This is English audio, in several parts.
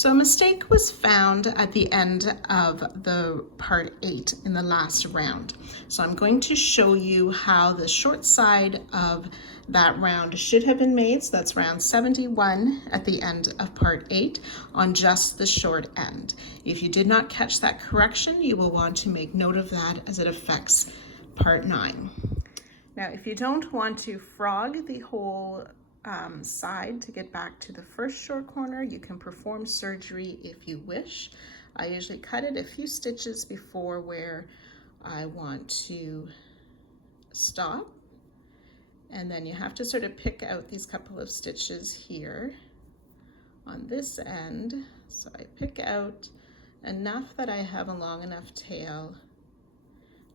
So a mistake was found at the end of the part 8 in the last round. So I'm going to show you how the short side of that round should have been made. So that's round 71 at the end of part 8 on just the short end. If you did not catch that correction, you will want to make note of that as it affects part 9. Now, if you don't want to frog the whole side to get back to the first short corner, you can perform surgery if you wish. I usually cut it a few stitches before where I want to stop, and then you have to sort of pick out these couple of stitches here on this end. So I pick out enough that I have a long enough tail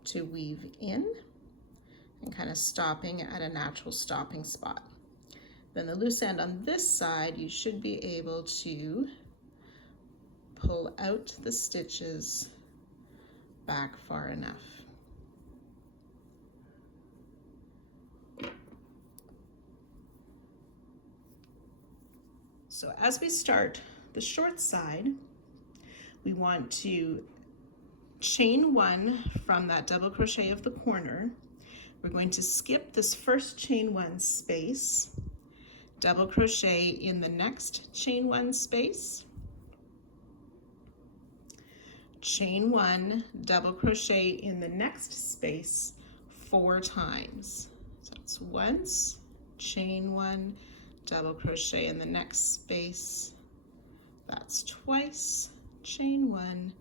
to weave in and kind of stopping at a natural stopping spot. Then the loose end on this side, you should be able to pull out the stitches back far enough. So as we start the short side, we want to chain 1 from that double crochet of the corner. We're going to skip this first chain 1 space, double crochet in the next chain 1 space, chain 1, double crochet in the next space 4 times. So that's once, chain 1, double crochet in the next space, that's twice, chain 1,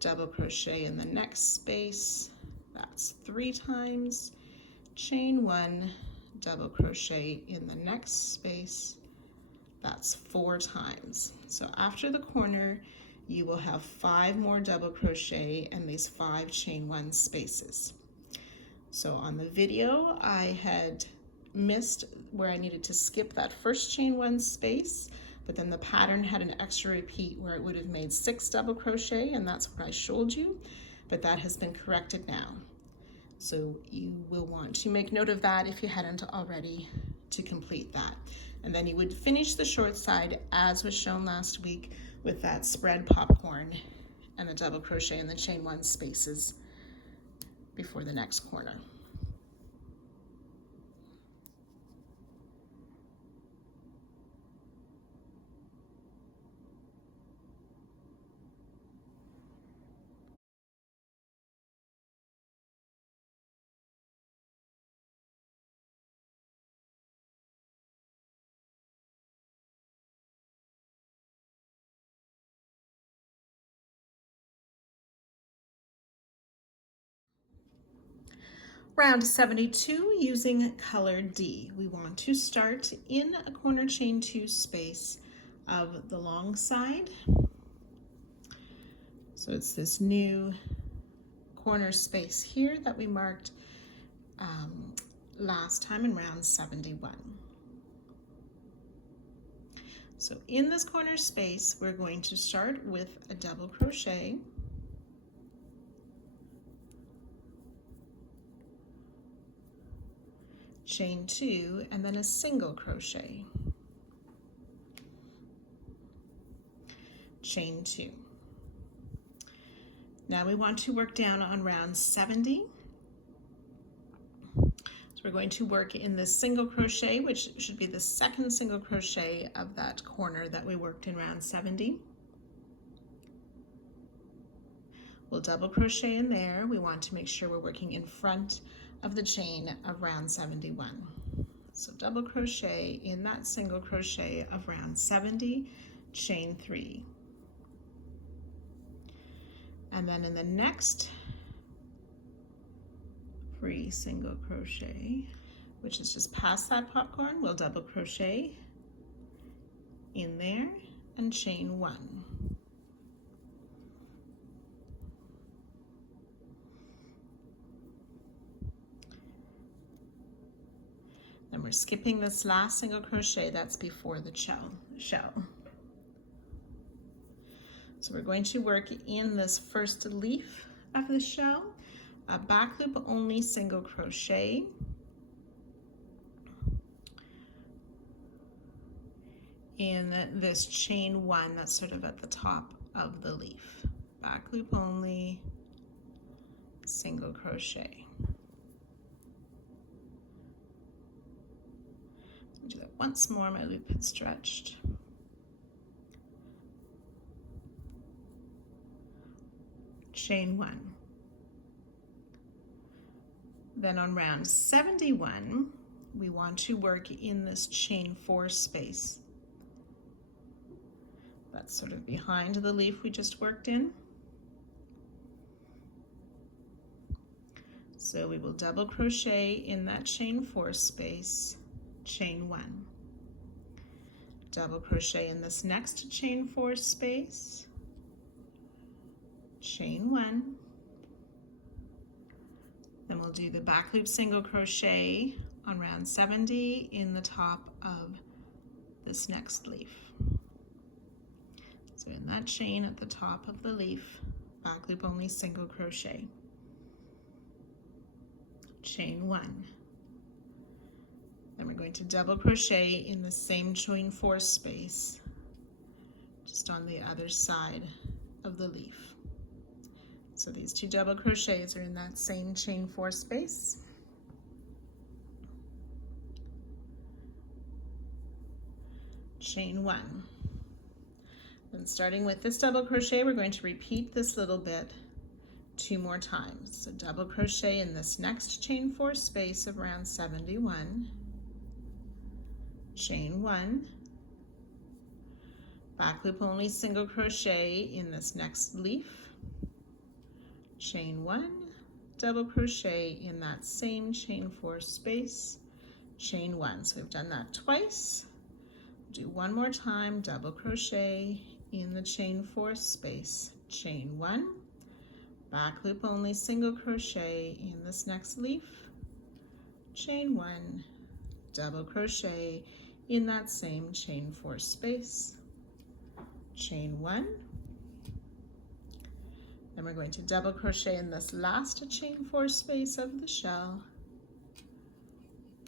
double crochet in the next space, that's 3 times, chain 1, double crochet in the next space, that's 4 times. So after the corner, you will have 5 more double crochet and these 5 chain 1 spaces. So on the video, I had missed where I needed to skip that first chain 1 space, but then the pattern had an extra repeat where it would have made 6 double crochet, and that's what I showed you, but that has been corrected now. So you will want to make note of that if you hadn't already to complete that. And then you would finish the short side as was shown last week with that spread popcorn and the double crochet in the chain 1 spaces before the next corner. Round 72 using color D. We want to start in a corner chain 2 space of the long side. So it's this new corner space here that we marked last time in round 71. So in this corner space, we're going to start with a double crochet, chain 2, and then a single crochet, chain 2. Now we want to work down on round 70. So we're going to work in this single crochet, which should be the second single crochet of that corner that we worked in round 70. We'll double crochet in there. We want to make sure we're working in front of the chain of round 71. So double crochet in that single crochet of round 70, chain 3. And then in the next free single crochet, which is just past that popcorn, we'll double crochet in there and chain 1. Then we're skipping this last single crochet that's before the shell. So we're going to work in this first leaf of the shell, a back loop only single crochet in this chain 1 that's sort of at the top of the leaf. Back loop only, single crochet. I'll do that once more, my loop had stretched. Chain 1. Then on round 71, we want to work in this chain 4 space. That's sort of behind the leaf we just worked in. So we will double crochet in that chain 4 space, chain 1. Double crochet in this next chain 4 space, chain 1. Then we'll do the back loop single crochet on round 70 in the top of this next leaf. So in that chain at the top of the leaf, back loop only single crochet. Chain 1. Then we're going to double crochet in the same chain 4 space, just on the other side of the leaf. So these 2 double crochets are in that same chain 4 space. Chain 1. Then starting with this double crochet, we're going to repeat this little bit 2 more times. So double crochet in this next chain 4 space of round 71, chain 1, back loop only single crochet in this next leaf, chain 1, double crochet in that same chain 4 space, chain 1. So we've done that twice. Do one more time, double crochet in the chain 4 space, chain 1, back loop only single crochet in this next leaf, chain 1, double crochet in that same chain 4 space, chain 1. Then we're going to double crochet in this last chain 4 space of the shell,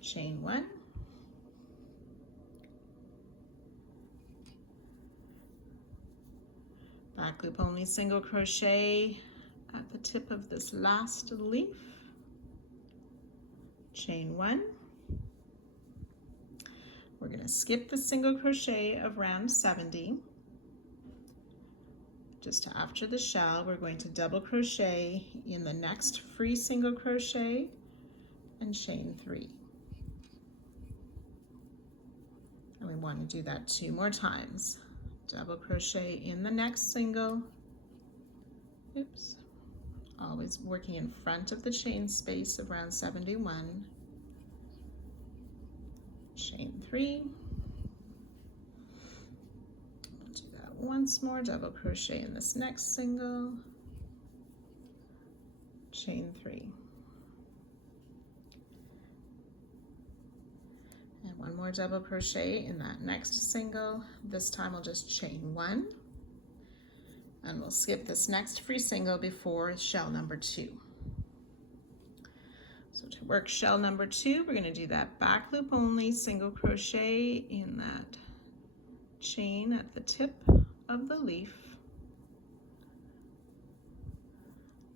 chain 1, back loop only single crochet at the tip of this last leaf, chain 1. We're going to skip the single crochet of round 70. Just after the shell, we're going to double crochet in the next free single crochet and chain 3. And we want to do that 2 more times. Double crochet in the next single, oops, always working in front of the chain space of round 71, chain 3, we'll do that once more, double crochet in this next single, chain 3, and one more double crochet in that next single. This time we'll just chain 1, and we'll skip this next free single before shell number 2. So to work shell number 2, we're going to do that back loop only single crochet in that chain at the tip of the leaf,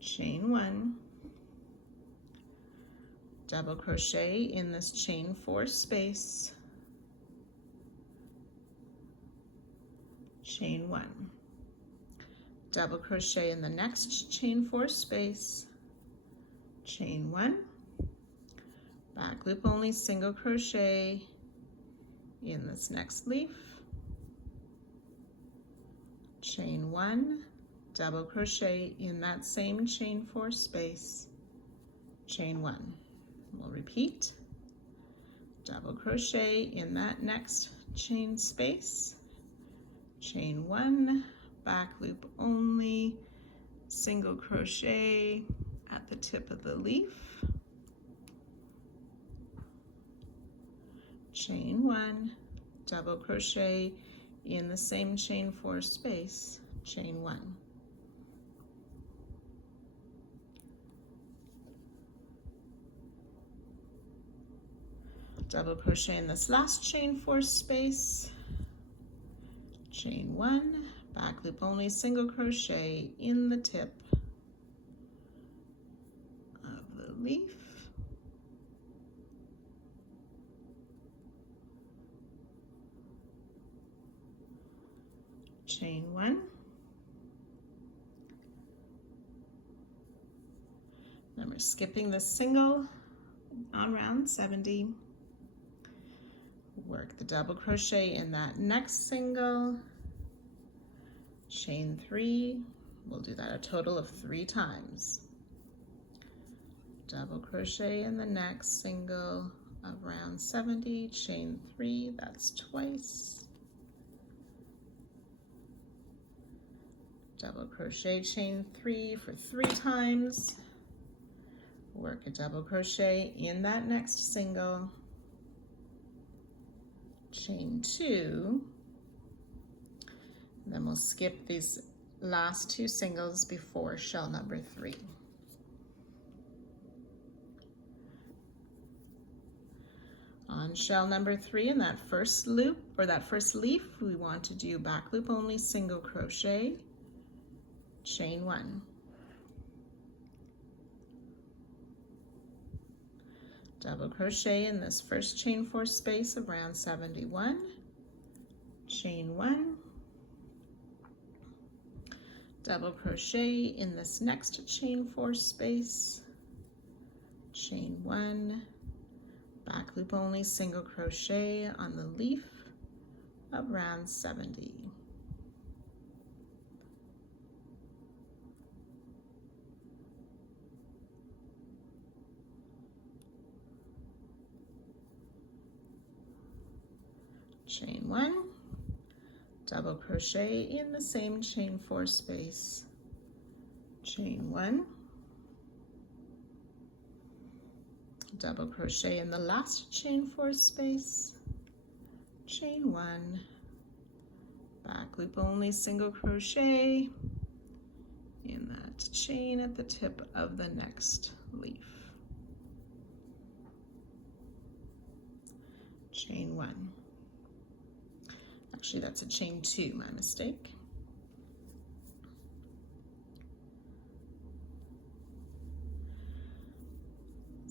chain 1, double crochet in this chain 4 space, chain 1, double crochet in the next chain 4 space, chain 1, back loop only single crochet in this next leaf, chain 1, double crochet in that same chain 4 space, chain 1. We'll repeat, double crochet in that next chain space, chain 1, back loop only, single crochet at the tip of the leaf, chain 1, double crochet in the same chain 4 space, chain 1. Double crochet in this last chain 4 space, chain 1, back loop only, single crochet in the tip of the leaf, chain 1, then we're skipping the single on round 70, work the double crochet in that next single, chain 3, we'll do that a total of 3 times, double crochet in the next single of round 70, chain 3, that's twice, double crochet, chain 3 for 3 times, work a double crochet in that next single, chain 2, then we'll skip these last 2 singles before shell number 3. On shell number 3 in that first loop or that first leaf, we want to do back loop only, single crochet, chain 1. Double crochet in this first chain 4 space of round 71, chain 1, double crochet in this next chain 4 space, chain 1, back loop only, single crochet on the leaf of round 70. Chain 1, double crochet in the same chain 4 space, chain 1, double crochet in the last chain 4 space, chain 1, back loop only, single crochet in that chain at the tip of the next leaf, chain 1. Actually, that's a chain 2, my mistake.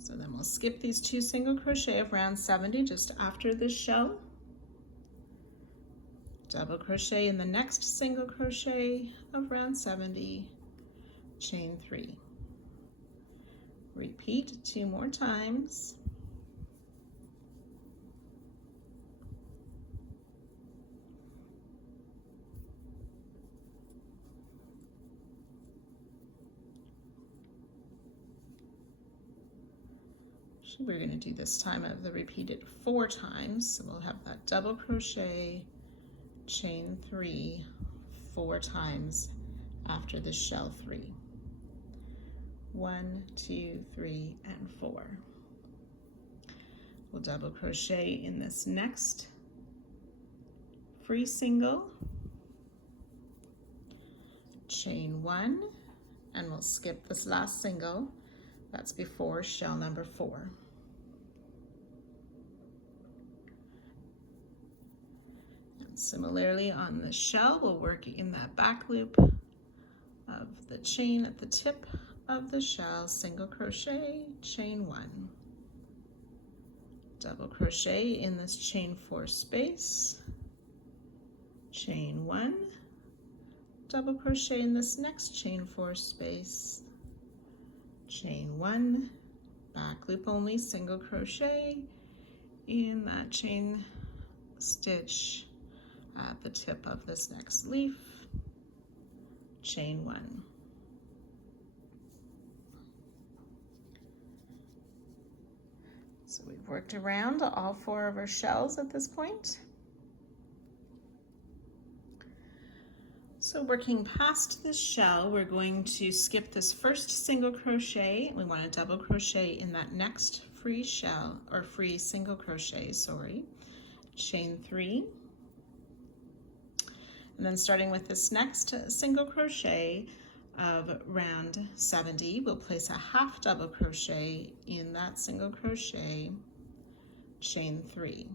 So then we'll skip these 2 single crochet of round 70 just after this shell. Double crochet in the next single crochet of round 70, chain 3. Repeat 2 more times. We're going to do this time of the repeated 4 times, so we'll have that double crochet, chain 3 4 times after the shell 3. 1, 2, 3, and 4. We'll double crochet in this next free single, chain 1, and we'll skip this last single. That's before shell number 4. And similarly on the shell, we'll work in that back loop of the chain at the tip of the shell, single crochet, chain 1. Double crochet in this chain 4 space, chain 1, double crochet in this next chain 4 space, chain 1, back loop only, single crochet in that chain stitch at the tip of this next leaf, chain 1. So we've worked around all 4 of our shells at this point. So working past this shell, we're going to skip this first single crochet. We want to double crochet in that next free shell, or free single crochet, sorry, chain 3. And then starting with this next single crochet of round 70, we'll place a half double crochet in that single crochet, chain 3.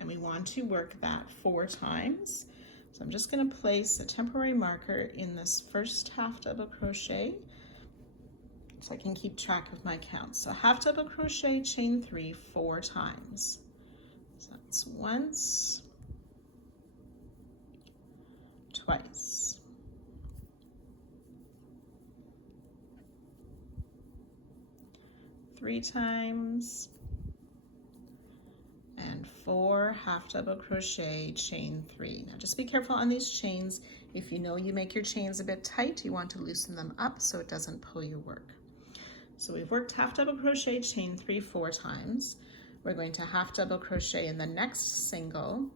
And we want to work that 4 times. So I'm just going to place a temporary marker in this first half double crochet so I can keep track of my count. So half double crochet, chain 3 4 times. So that's once, twice, three times, and 4 half double crochet, chain 3. Now just be careful on these chains. If you know you make your chains a bit tight, you want to loosen them up so it doesn't pull your work. So we've worked half double crochet, chain 3 4 times. We're going to half double crochet in the next single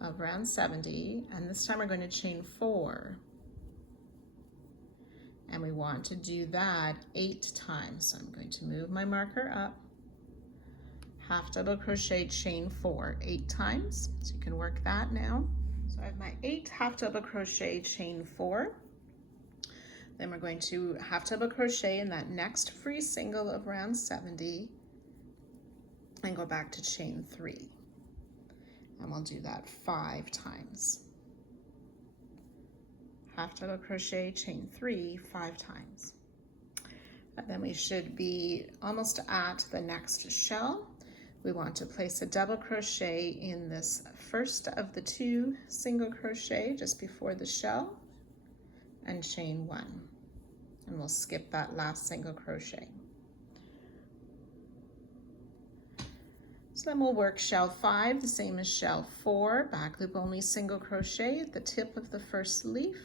of round 70, and this time we're going to chain 4. And we want to do that 8 times. So I'm going to move my marker up, half double crochet, chain 4 8 times. So you can work that now. So I have my 8 half double crochet, chain 4. Then we're going to half double crochet in that next free single of round 70 and go back to chain 3. And we'll do that 5 times. Half double crochet, chain 3 5 times. And then we should be almost at the next shell. We want to place a double crochet in this first of the 2 single crochet just before the shell and chain 1. And we'll skip that last single crochet. So then we'll work shell 5, the same as shell 4, back loop only single crochet at the tip of the first leaf,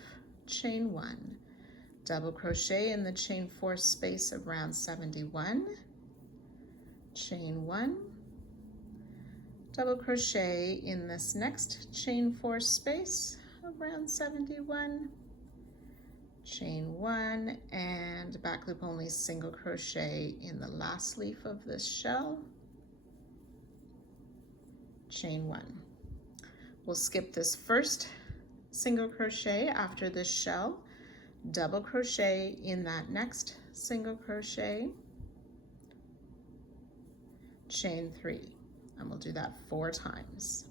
chain 1, double crochet in the chain 4 space of round 71, chain 1, double crochet in this next chain 4 space of round 71, chain 1, and back loop only single crochet in the last leaf of this shell, chain 1. We'll skip this first single crochet after this shell, double crochet in that next single crochet, chain 3, and we'll do that 4 times.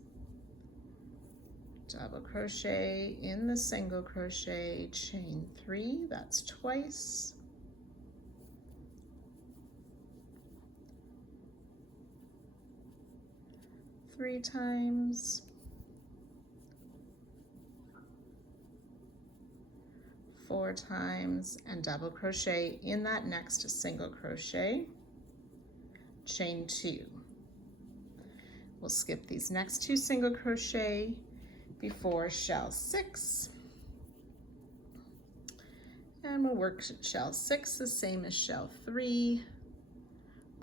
Double crochet in the single crochet, chain 3, that's twice, three times, 4 times, and double crochet in that next single crochet, chain 2. We'll skip these next 2 single crochet before shell 6, and we'll work shell 6 the same as shell 3,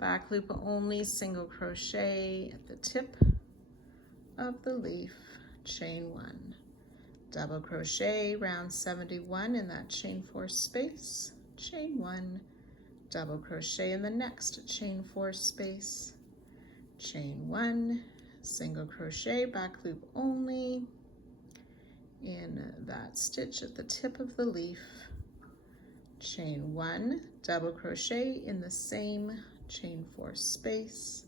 back loop only single crochet at the tip of the leaf, chain 1, double crochet round 71 in that chain 4 space, chain 1, double crochet in the next chain 4 space, chain 1, single crochet, back loop only in that stitch at the tip of the leaf, chain 1, double crochet in the same chain 4 space,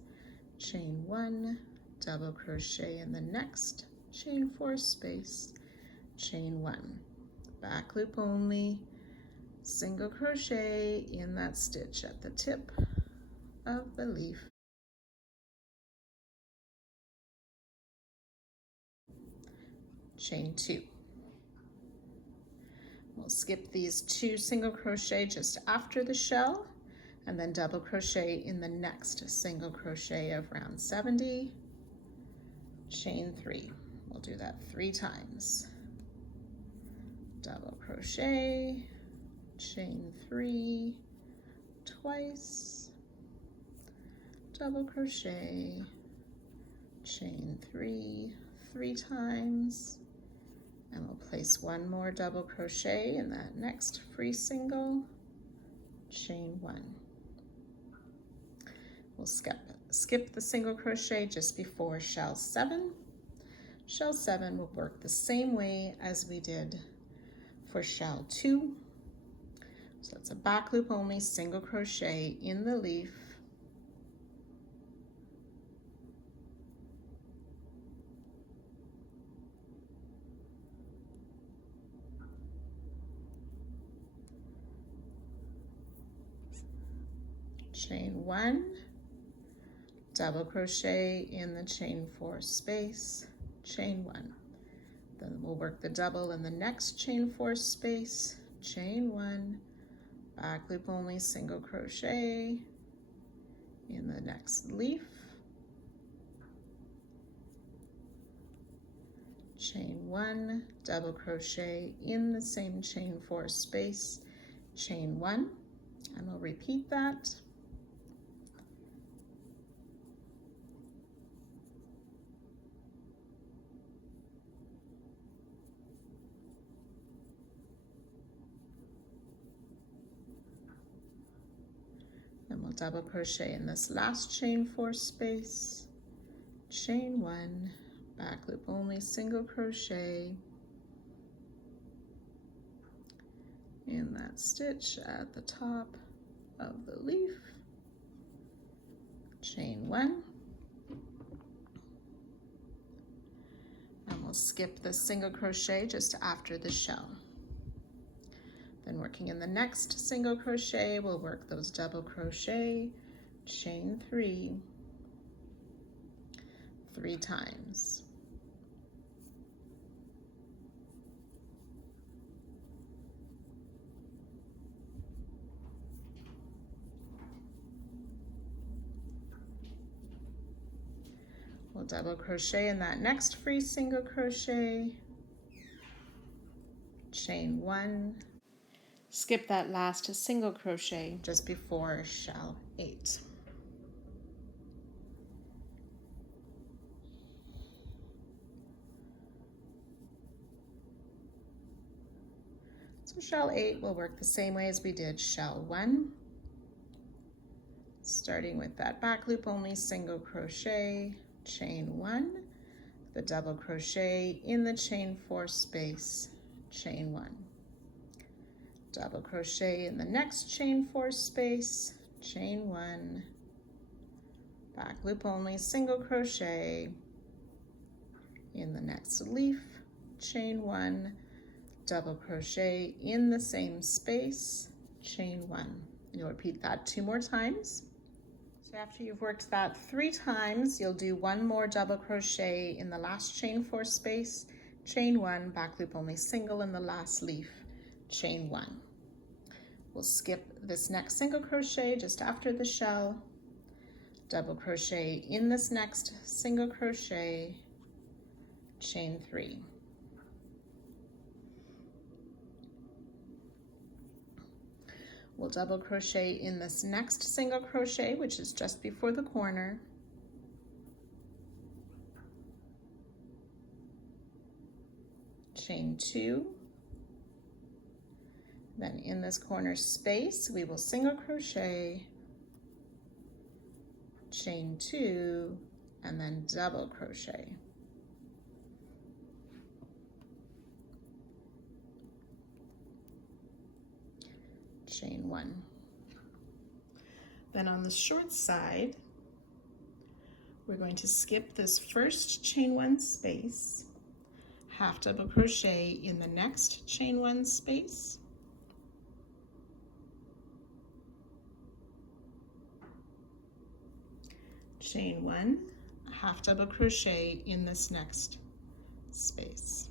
chain 1, double crochet in the next chain 4 space, chain 1, back loop only, single crochet in that stitch at the tip of the leaf, chain 2. We'll skip these 2 single crochet just after the shell and then double crochet in the next single crochet of round 70, chain 3. We'll do that 3 times. Double crochet, chain 3, twice, double crochet, chain 3, 3 times, and we'll place 1 more double crochet in that next free single, chain 1. We'll skip the single crochet just before shell 7. Shell 7 will work the same way as we did for shell 2. So it's a back loop only single crochet in the leaf, chain 1, double crochet in the chain 4 space, chain 1. Then we'll work the double in the next chain 4 space, chain 1, back loop only, single crochet in the next leaf, chain 1, double crochet in the same chain 4 space, chain 1, and we'll repeat that. Then we'll double crochet in this last chain 4 space, chain 1, back loop only, single crochet in that stitch at the top of the leaf, chain 1, and we'll skip the single crochet just after the shell. Then working in the next single crochet, we'll work those double crochet, chain 3, 3 times. We'll double crochet in that next free single crochet, chain 1, skip that last single crochet just before shell 8. So shell 8 will work the same way as we did shell 1, starting with that back loop only, single crochet, chain 1, the double crochet in the chain 4 space, chain 1, double crochet in the next chain 4 space, chain 1, back loop only, single crochet in the next leaf, chain 1, double crochet in the same space, chain 1. You'll repeat that 2 more times. So after you've worked that 3 times, you'll do 1 more double crochet in the last chain 4 space, chain 1, back loop only, single in the last leaf, chain 1. We'll skip this next single crochet just after the shell, double crochet in this next single crochet, chain 3. We'll double crochet in this next single crochet, which is just before the corner, chain 2. Then in this corner space, we will single crochet, chain 2, and then double crochet. Chain 1. Then on the short side, we're going to skip this first chain 1 space, half double crochet in the next chain 1 space, chain 1, half double crochet in this next space.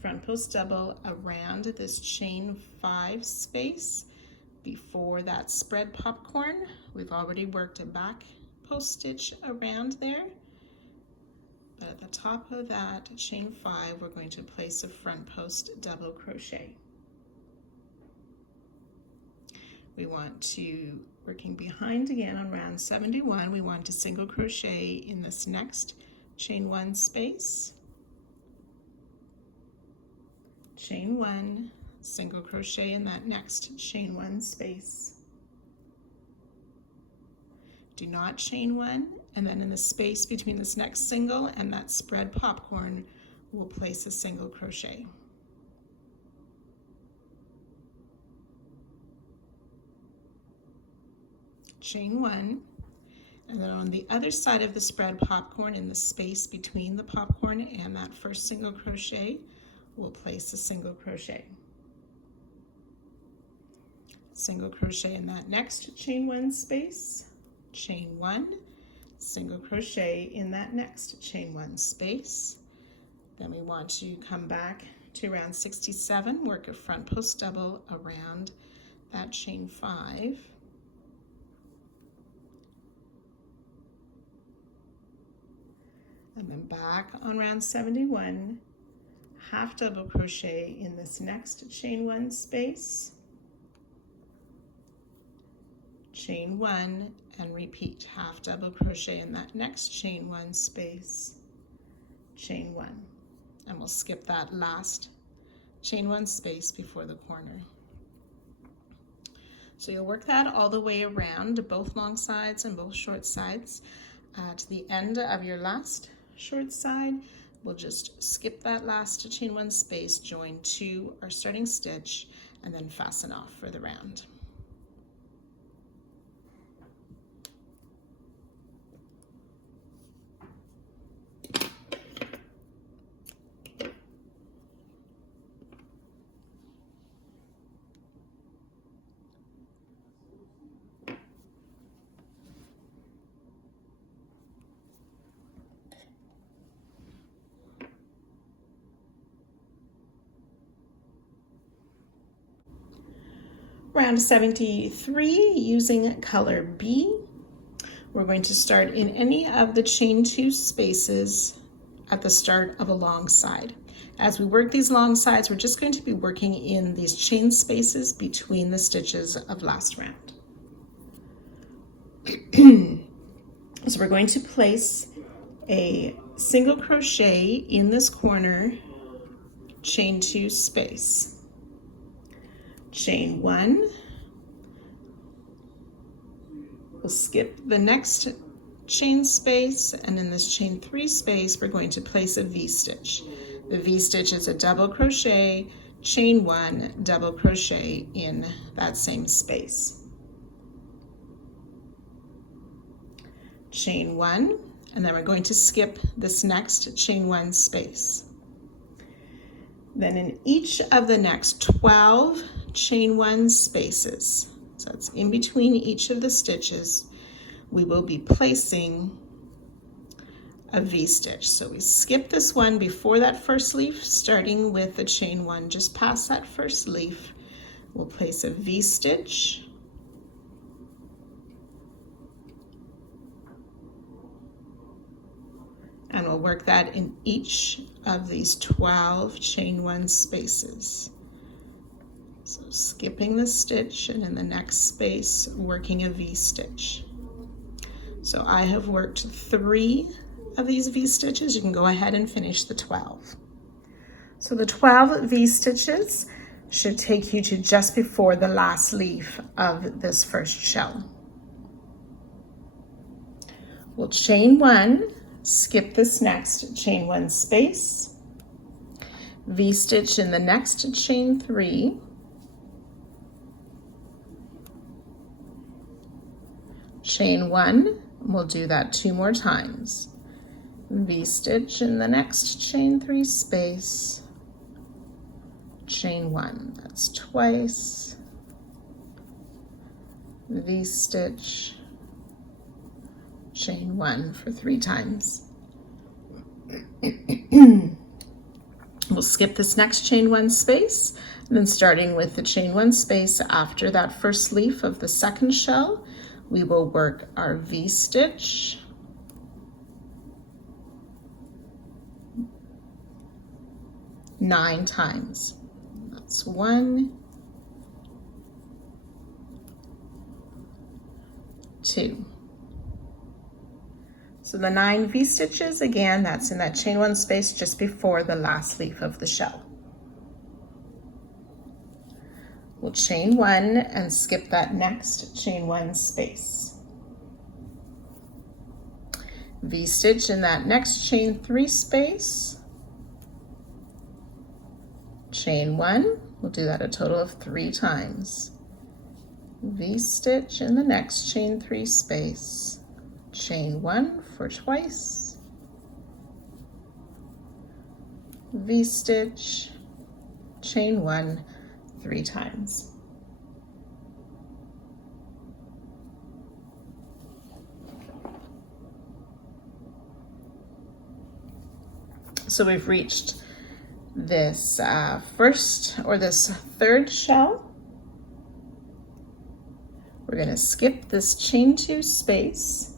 Front post double around this chain 5 space before that spread popcorn. We've already worked a back post stitch around there, but at the top of that chain 5, we're going to place a front post double crochet. We want to, working behind again on round 71, we want to single crochet in this next chain 1 space, chain 1, single crochet in that next chain 1 space. Do not chain 1, and then in the space between this next single and that spread popcorn, we'll place a single crochet. Chain 1, and then on the other side of the spread popcorn, in the space between the popcorn and that first single crochet, we'll place a single crochet. single crochet in that next chain 1 space, chain 1, single crochet in that next chain 1 space. Then we want to come back to round 67, work a front post double around that chain 5. And then back on round 71, half double crochet in this next chain 1 space, chain 1, and repeat half double crochet in that next chain 1 space, chain 1, and we'll skip that last chain 1 space before the corner. So you'll work that all the way around, both long sides and both short sides. To the end of your last short side, we'll just skip that last chain 1 space, join to our starting stitch, and then fasten off for the round. Round 73, using color B, we're going to start in any of the chain 2 spaces at the start of a long side. As we work these long sides, we're just going to be working in these chain spaces between the stitches of last round. So we're going to place a single crochet in this corner chain 2 space. Chain 1, we'll skip the next chain space, and in this chain 3 space we're going to place a V-stitch. The V-stitch is a double crochet, chain 1, double crochet in that same space. Chain 1, and then we're going to skip this next chain 1 space. Then in each of the next 12 chain 1 spaces, so it's in between each of the stitches, we will be placing a V-stitch. So we skip this one before that first leaf, starting with the chain 1 just past that first leaf. We'll place a V-stitch, and we'll work that in each of these 12 chain 1 spaces. So skipping the stitch, and in the next space working a V-stitch. So I have worked 3 of these V-stitches. You can go ahead and finish the 12. So the 12 V-stitches should take you to just before the last leaf of this first shell. We'll chain 1, skip this next chain 1 space, V-stitch in the next chain 3, chain 1, we'll do that 2 more times, V-stitch in the next chain 3 space, chain 1, that's twice, V-stitch, chain 1 for 3 times. We'll skip this next chain 1 space, and then starting with the chain 1 space after that first leaf of the second shell, we will work our V-stitch, nine times. That's 1, 2. So the 9 V-stitches, again, that's in that chain 1 space just before the last leaf of the shell. We'll chain 1 and skip that next chain 1 space. V-stitch in that next chain 3 space. Chain 1, we'll do that a total of 3 times. V-stitch in the next chain 3 space. Chain 1 for twice. V-stitch, chain 1, 3 times. So we've reached this this third shell. We're going to skip this chain 2 space,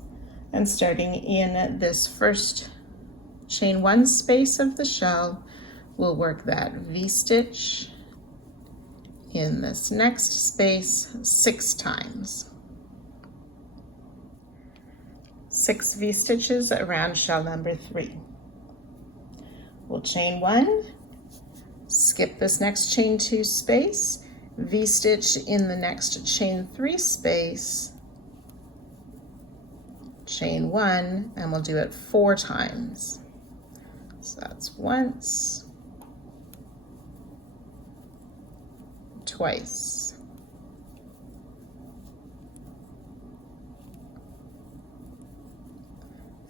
and starting in this first chain 1 space of the shell, we'll work that V-stitch in this next space 6 times. 6 V-stitches around shell number 3. We'll chain 1, skip this next chain 2 space, V-stitch in the next chain 3 space, chain 1, and we'll do it 4 times. So that's once, twice,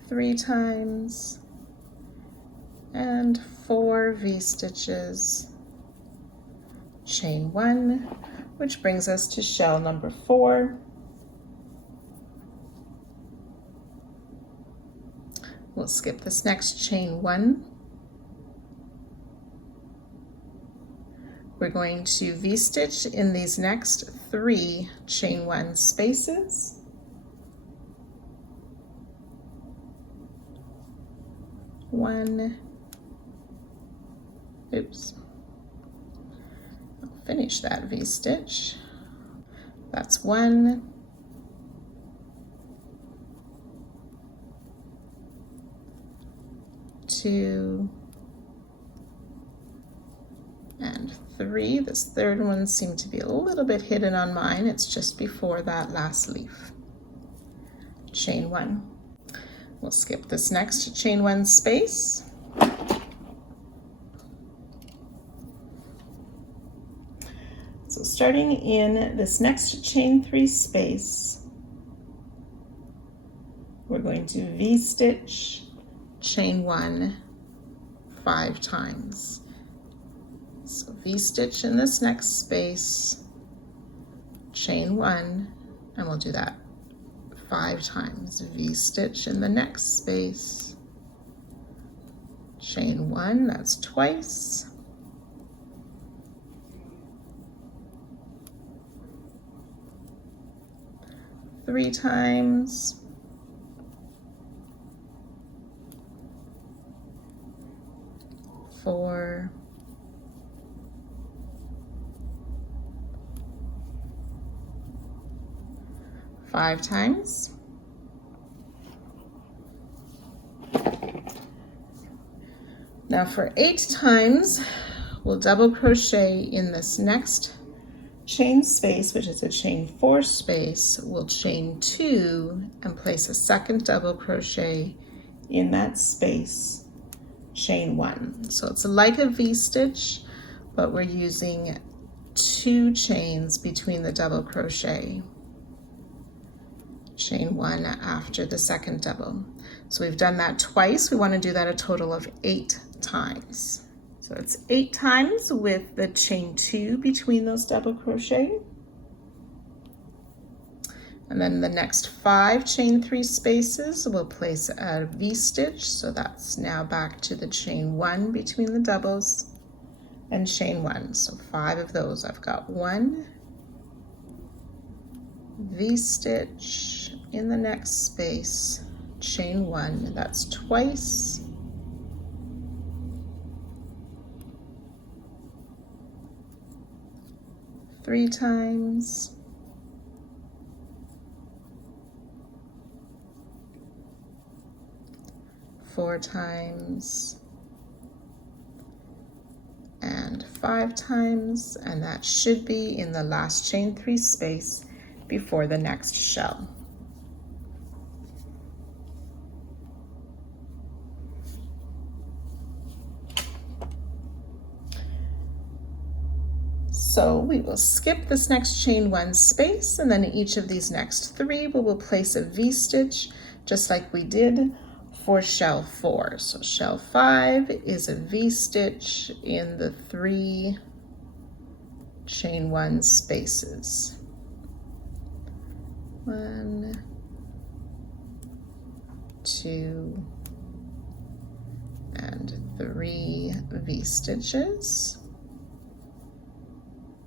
three times, and 4 V-stitches, chain 1, which brings us to shell number 4. We'll skip this next chain 1. We're going to V-stitch in these next 3 chain 1 spaces. I'll finish that V-stitch. That's 1, 2, and 3. This third one seemed to be a little bit hidden on mine. It's just before that last leaf. Chain 1. We'll skip this next chain 1 space. So starting in this next chain 3 space, we're going to V-stitch, chain 1 5 times. So V-stitch in this next space, chain 1, and we'll do that 5 times. V-stitch in the next space, chain 1, that's twice, three times, four, five times, now for 8 times, we'll double crochet in this next chain space, which is a chain 4 space. We'll chain 2 and place a second double crochet in that space, chain 1. So it's like a V-stitch, but we're using 2 chains between the double crochet. Chain 1 after the second double. So we've done that twice. We want to do that a total of 8 times. So it's 8 times with the chain 2 between those double crochet. And then the next 5 chain 3 spaces, we'll place a V-stitch. So that's now back to the chain 1 between the doubles and chain 1. So 5 of those. I've got 1 V-stitch in the next space, chain 1, that's twice, three times, four times, and 5 times, and that should be in the last chain 3 space before the next shell. So we will skip this next chain 1 space, and then each of these next 3 we will place a V-stitch just like we did for shell 4. So shell 5 is a V-stitch in the 3 chain 1 spaces. 1, 2, and 3 V-stitches,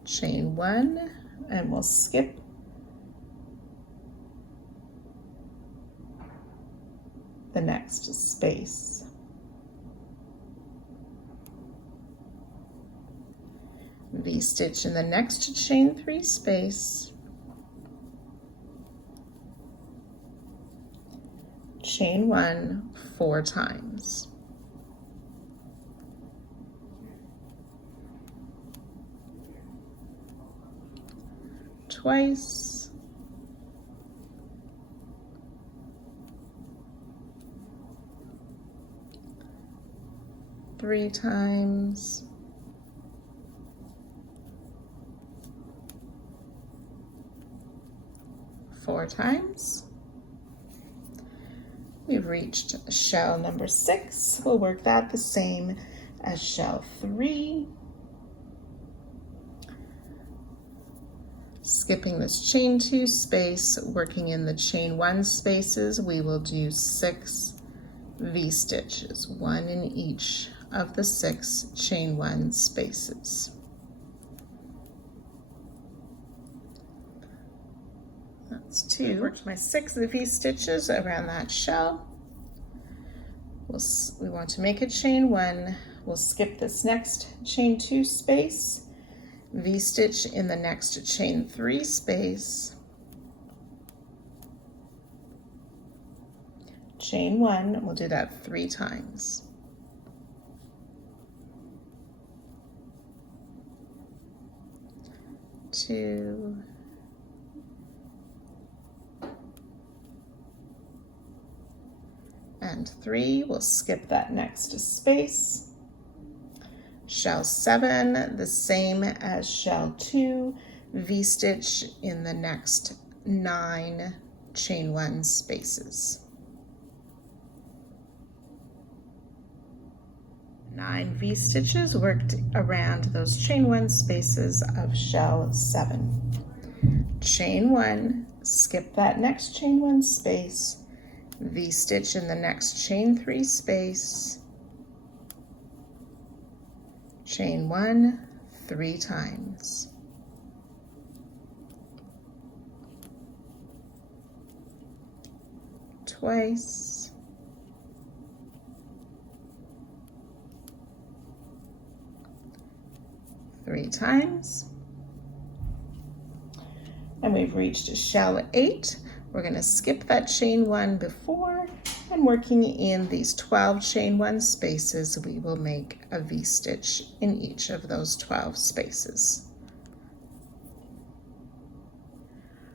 chain 1, and we'll skip the next space. V-stitch in the next chain 3 space, chain 1 4 times. Twice, three times, four times. We've reached shell number 6. We'll work that the same as shell 3. Skipping this chain 2 space, working in the chain 1 spaces, we will do 6 V-stitches, 1 in each of the 6 chain 1 spaces. That's 2. I worked my 6 V-stitches around that shell. We want to make a chain 1. We'll skip this next chain 2 space, V-stitch in the next chain 3 space, chain 1, we'll do that 3 times. Two, and 3, we'll skip that next space. Shell 7, the same as shell 2, V-stitch in the next 9 chain 1 spaces. 9 V-stitches worked around those chain 1 spaces of shell 7. Chain 1, skip that next chain 1 space, V-stitch in the next chain 3 space, chain 1 3 times. Twice. Three times. And we've reached shell 8. We're going to skip that chain 1 before, and working in these 12 chain 1 spaces, we will make a V-stitch in each of those 12 spaces.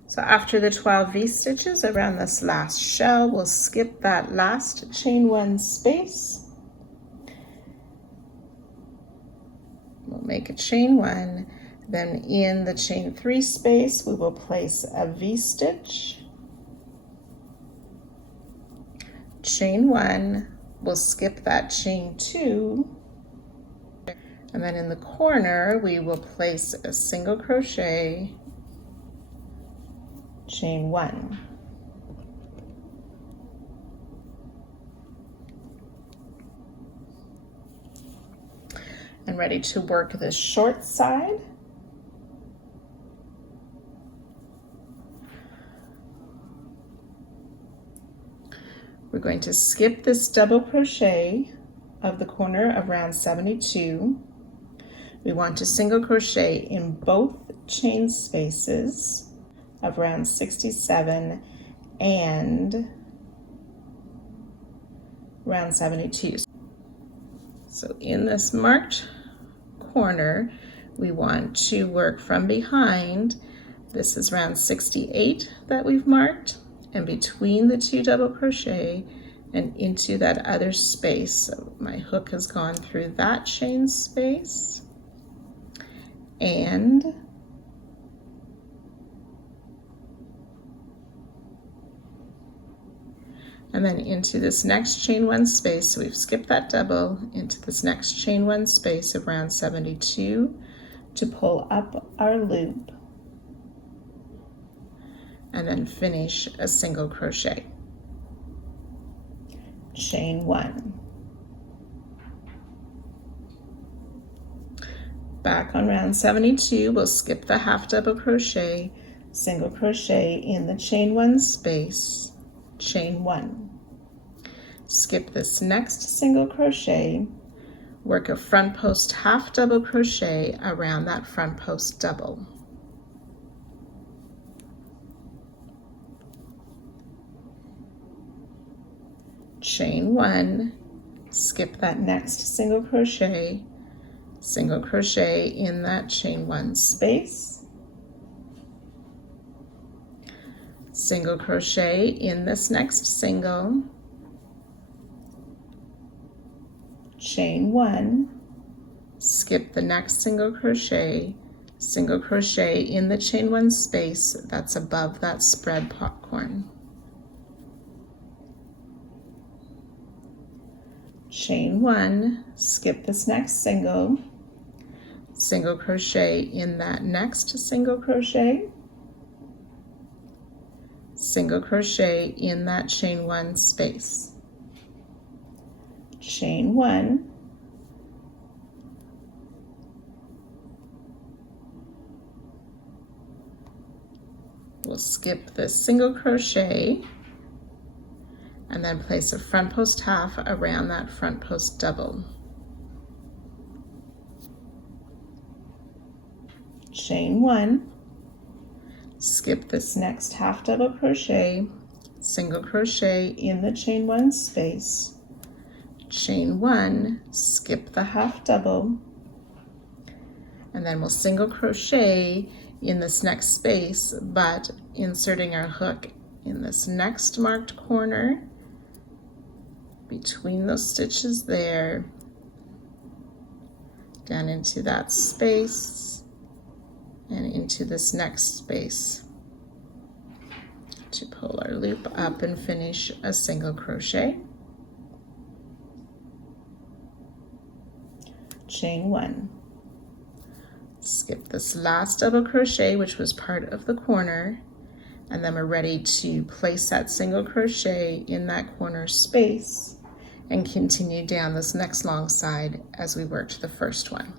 So after the 12 V-stitches around this last shell, we'll skip that last chain 1 space. We'll make a chain 1, then in the chain 3 space, we will place a V-stitch, chain 1, we'll skip that chain 2, and then in the corner, we will place a single crochet, chain 1. And ready to work this short side. We're going to skip this double crochet of the corner of round 72. We want to single crochet in both chain spaces of round 67 and round 72. So in this marked corner, we want to work from behind. This is round 68 that we've marked, and between the 2 double crochet and into that other space. So my hook has gone through that chain space and then into this next chain 1 space. So we've skipped that double into this next chain 1 space of round 72 to pull up our loop and then finish a single crochet. Chain 1. Back on round 72, we'll skip the half double crochet, single crochet in the chain 1 space, chain 1. Skip this next single crochet, work a front post half double crochet around that front post double. Chain 1, skip that next single crochet in that chain 1 space, single crochet in this next single, chain 1, skip the next single crochet in the chain 1 space that's above that spread popcorn. Chain 1, skip this next single crochet in that next single crochet in that chain 1 space. Chain 1, we'll skip this single crochet and then place a front post half around that front post double. Chain 1, skip this next half double crochet, single crochet in the chain 1 space, chain 1, skip the half double, and then we'll single crochet in this next space, but inserting our hook in this next marked corner between those stitches there, down into that space and into this next space to pull our loop up and finish a single crochet. Chain 1, skip this last double crochet which was part of the corner, and then we're ready to place that single crochet in that corner space and continue down this next long side as we worked the first one.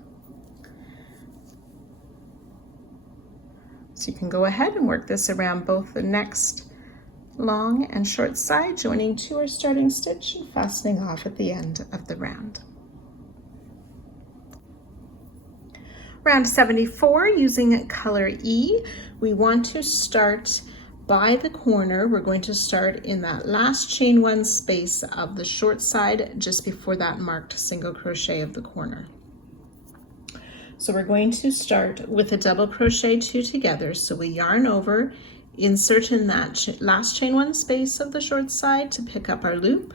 So you can go ahead and work this around both the next long and short side, joining to our starting stitch and fastening off at the end of the round. Round 74, using color E, we want to start by the corner. We're going to start in that last chain 1 space of the short side just before that marked single crochet of the corner. So we're going to start with a double crochet 2 together. So we yarn over, insert in that last chain 1 space of the short side to pick up our loop,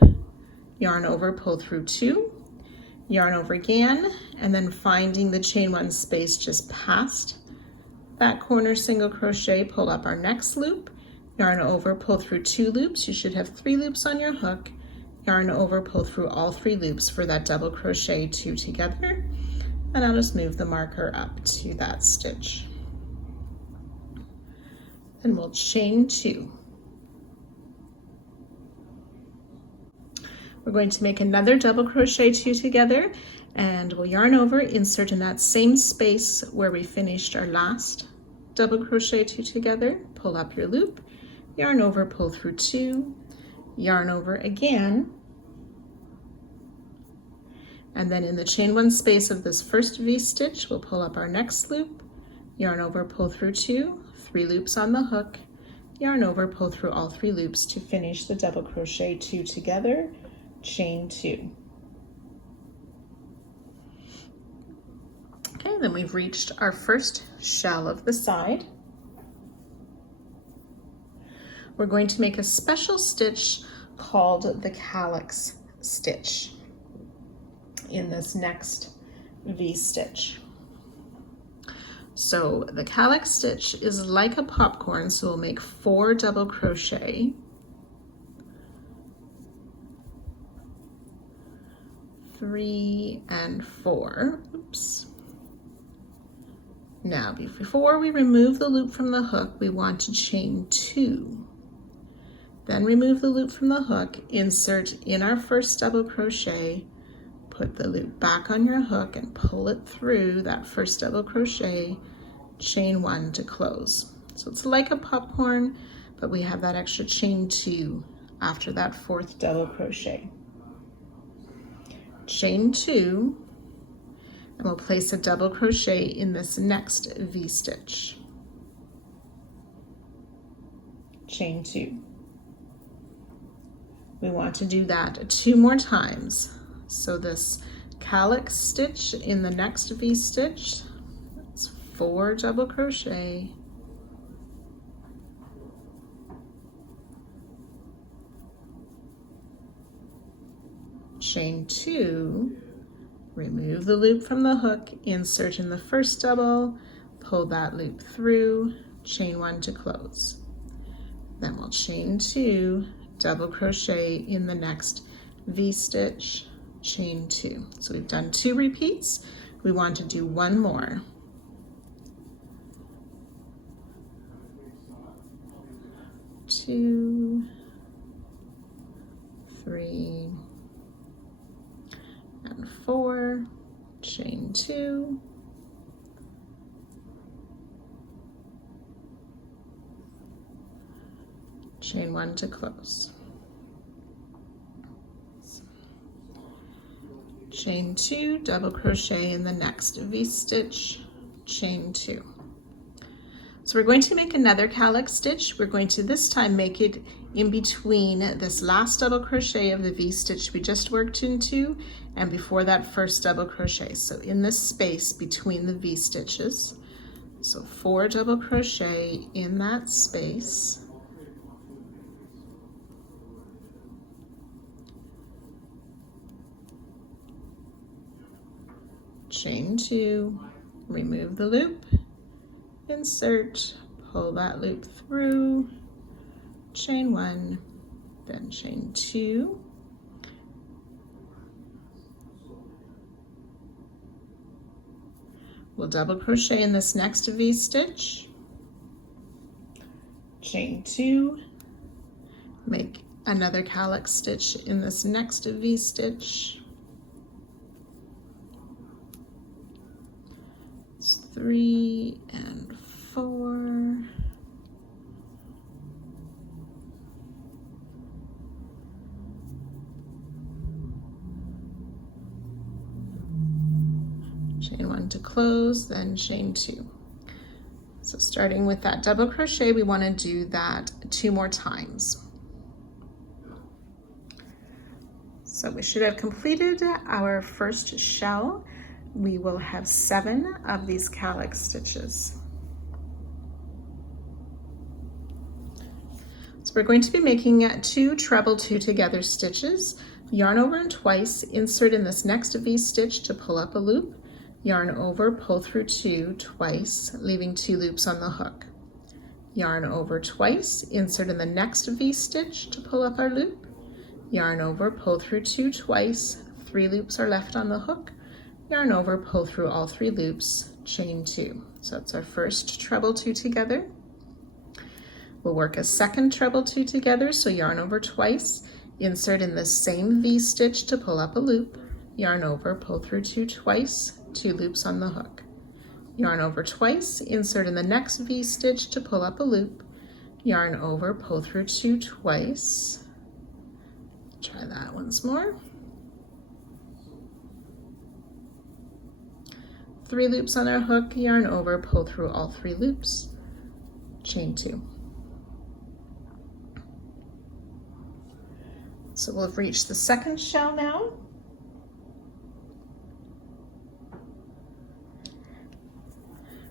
yarn over, pull through 2, yarn over again, and then finding the chain 1 space just past that corner single crochet, pull up our next loop, yarn over, pull through 2 loops. You should have 3 loops on your hook, yarn over, pull through all 3 loops for that double crochet 2 together, and I'll just move the marker up to that stitch. Then we'll chain 2. We're going to make another double crochet 2 together, and we'll yarn over, insert in that same space where we finished our last double crochet 2 together, pull up your loop, yarn over, pull through 2, yarn over again, and then in the chain 1 space of this first V-stitch, we'll pull up our next loop, yarn over, pull through 2, 3 loops on the hook, yarn over, pull through all 3 loops to finish the double crochet 2 together, chain 2. Okay, then we've reached our first shell of the side. We're going to make a special stitch called the calyx stitch in this next V-stitch. So the calyx stitch is like a popcorn, so we'll make 4 double crochet, 3 and 4. Oops. Now, before we remove the loop from the hook, we want to chain 2. Then remove the loop from the hook, insert in our first double crochet, put the loop back on your hook and pull it through that first double crochet, chain 1 to close. So it's like a popcorn, but we have that extra chain 2 after that 4th double crochet. Chain 2, and we'll place a double crochet in this next V-stitch. Chain 2. We want to do that 2 more times. So this calyx stitch in the next V-stitch, it's 4 double crochet, chain 2, remove the loop from the hook, insert in the first double, pull that loop through, chain 1 to close. Then we'll chain 2, double crochet in the next V-stitch, chain 2. So we've done 2 repeats. We want to do 1 more. 2, 3, and 4, chain 2, chain 1 to close. Chain 2, double crochet in the next V-stitch, chain 2. So we're going to make another calyx stitch. We're going to this time make it in between this last double crochet of the V-stitch we just worked into and before that first double crochet. So in this space between the V-stitches. So 4 double crochet in that space. Chain 2, remove the loop, insert, pull that loop through, chain 1, then chain 2, we'll double crochet in this next V-stitch, chain 2, make another calyx stitch in this next V-stitch, 3 and 4, chain 1 to close, then chain 2. So starting with that double crochet, we want to do that 2 more times. So we should have completed our first shell. We will have 7 of these calyx stitches. So we're going to be making 2 treble 2 together stitches. Yarn over and twice, insert in this next V-stitch to pull up a loop, yarn over, pull through 2 twice, leaving 2 loops on the hook. Yarn over twice, insert in the next V-stitch to pull up our loop, yarn over, pull through 2 twice, 3 loops are left on the hook, yarn over, pull through all 3 loops, chain 2. So that's our first treble 2 together. We'll work a second treble 2 together, so yarn over twice, insert in the same V-stitch to pull up a loop, yarn over, pull through 2 twice, 2 loops on the hook. Yarn over twice, insert in the next V-stitch to pull up a loop, yarn over, pull through 2 twice. Try that once more. 3 loops on our hook, yarn over, pull through all 3 loops, chain 2. So we'll have reached the second shell now.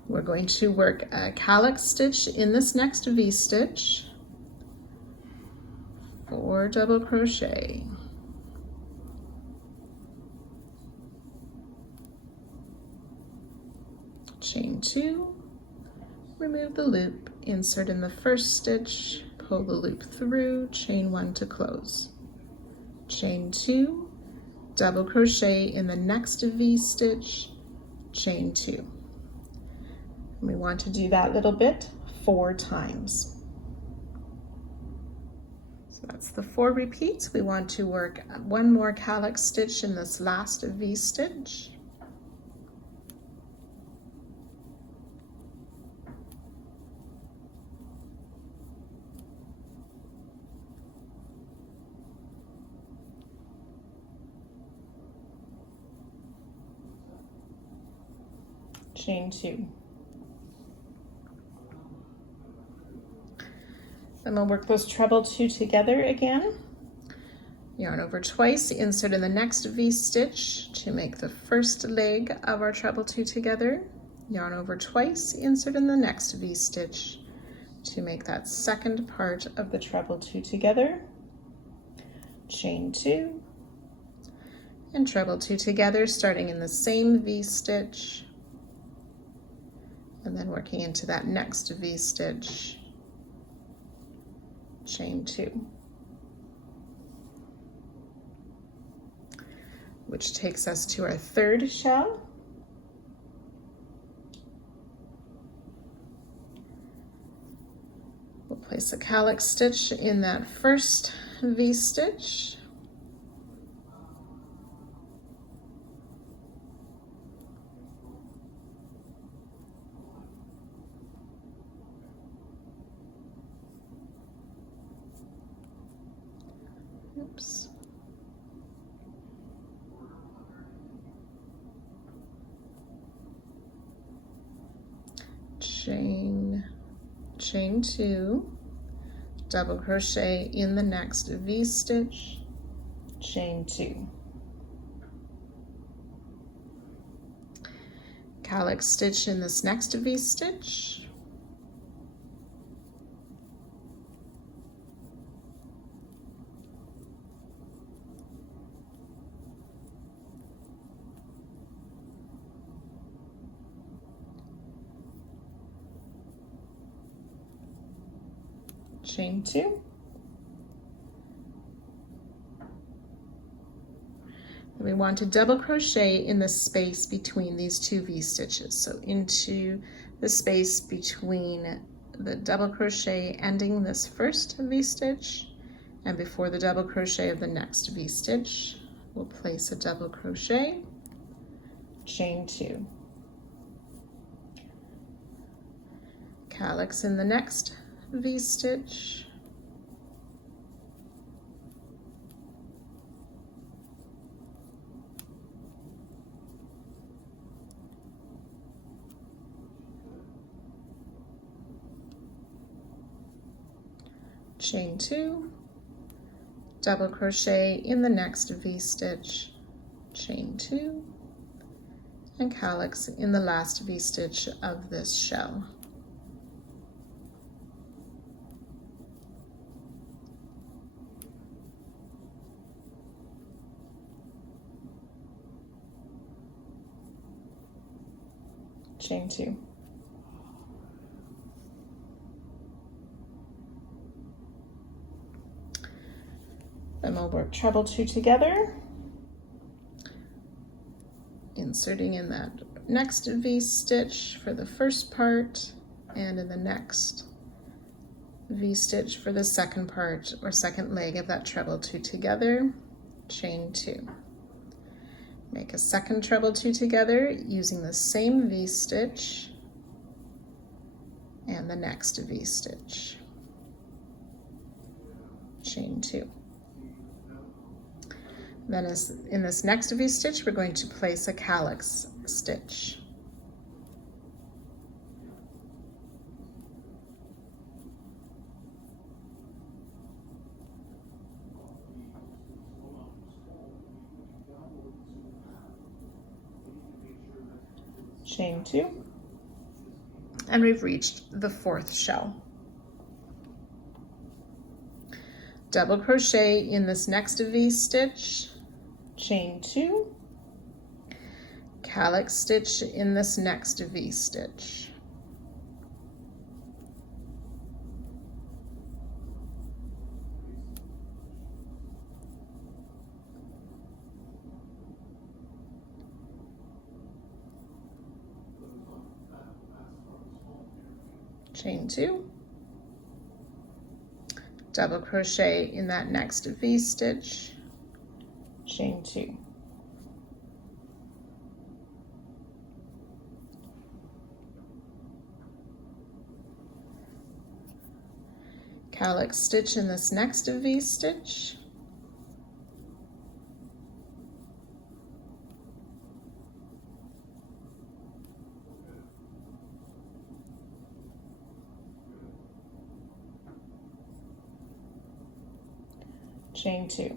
We're going to work a calyx stitch in this next V-stitch, 4 double crochet, chain 2, remove the loop, insert in the first stitch, pull the loop through, chain 1 to close, chain 2, double crochet in the next V-stitch, chain 2. We want to do that little bit 4 times. So that's the 4 repeats. We want to work 1 more calyx stitch in this last V-stitch. Chain 2. Then we'll work those treble 2 together again. Yarn over twice, insert in the next V-stitch to make the first leg of our treble 2 together. Yarn over twice, insert in the next V-stitch to make that second part of the treble 2 together. Chain 2 and treble 2 together, starting in the same V-stitch and then working into that next V-stitch. Chain 2, which takes us to our 3rd shell. We'll place a calyx stitch in that first V-stitch. Oops. Chain 2, double crochet in the next V-stitch, chain 2. Calyx stitch in this next V-stitch. Chain 2. We want to double crochet in the space between these 2 V-stitches. So into the space between the double crochet ending this first V-stitch and before the double crochet of the next V-stitch, we'll place a double crochet, chain 2. Calyx in the next V-stitch, chain 2, double crochet in the next V-stitch, chain 2, and calyx in the last V-stitch of this shell. Chain 2. Then we'll work treble 2 together, inserting in that next V-stitch for the first part and in the next V-stitch for the second part or second leg of that treble 2 together, chain 2. Make a second treble 2 together using the same V-stitch and the next V-stitch, chain 2. Then in this next V-stitch, we're going to place a calyx stitch. Chain 2, and we've reached the 4th shell. Double crochet in this next V-stitch, chain 2, calyx stitch in this next V-stitch. Chain 2, double crochet in that next V-stitch, chain 2. Calyx stitch in this next V-stitch, chain 2.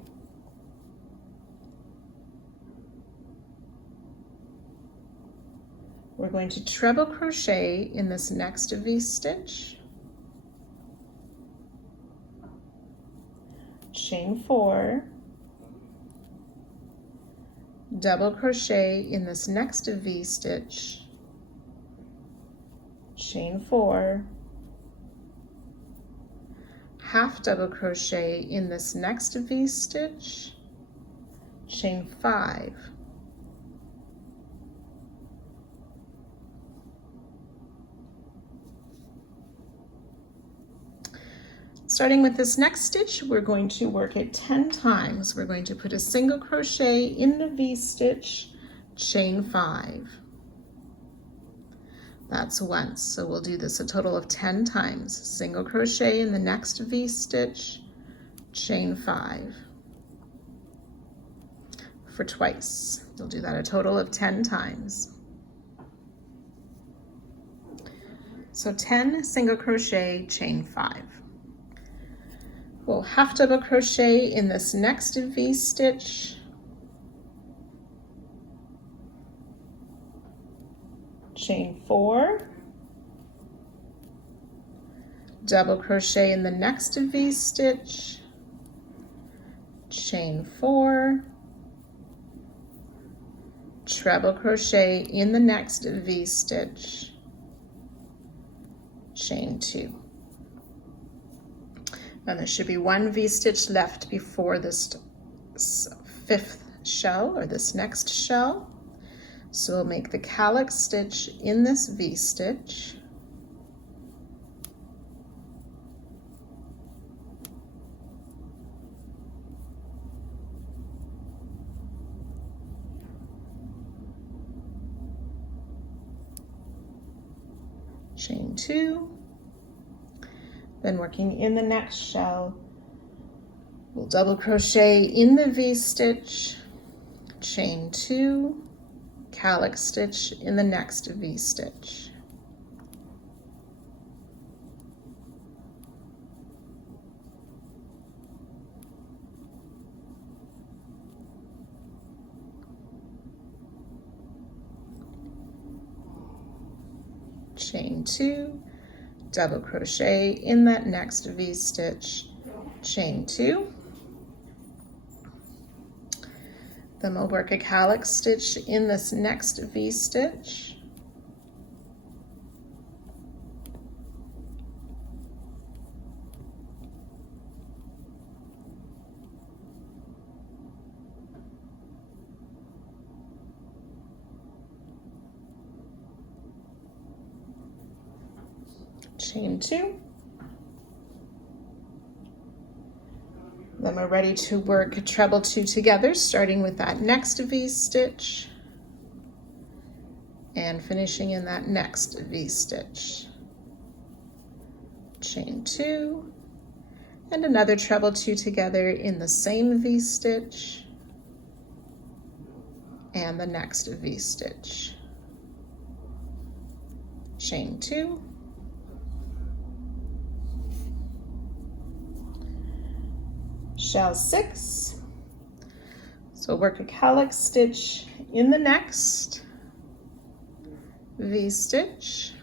We're going to treble crochet in this next V-stitch, chain 4, double crochet in this next V-stitch, chain 4, half double crochet in this next V-stitch, chain 5, starting with this next stitch, we're going to work it 10 times. We're going to put a single crochet in the V-stitch, chain 5. That's once, so we'll do this a total of 10 times. Single crochet in the next V-stitch, chain 5. For twice, you'll do that a total of 10 times. So 10 single crochet, chain 5. We'll half double crochet in this next V-stitch, chain 4, double crochet in the next V-stitch, chain 4, treble crochet in the next V-stitch, chain 2. And there should be one V-stitch left before this 5th shell, or this next shell. So we'll make the calyx stitch in this V-stitch, chain 2. Then working in the next shell, we'll double crochet in the V-stitch, chain 2, calyx stitch in the next V-stitch. Chain 2, double crochet in that next V-stitch, chain 2. Then we'll work a calyx stitch in this next V-stitch, chain 2. Then we're ready to work a treble 2 together, starting with that next V-stitch and finishing in that next V-stitch. Chain 2 and another treble 2 together in the same V-stitch and the next V-stitch. Chain 2. Shell 6. So work a calyx stitch in the next V-stitch,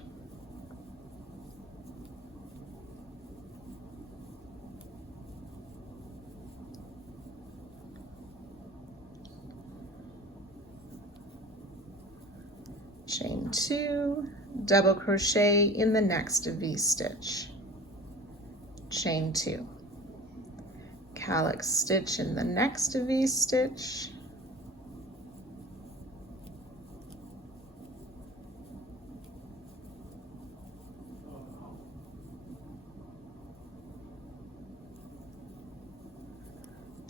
chain 2, double crochet in the next V-stitch, chain 2. Calyx stitch in the next V-stitch,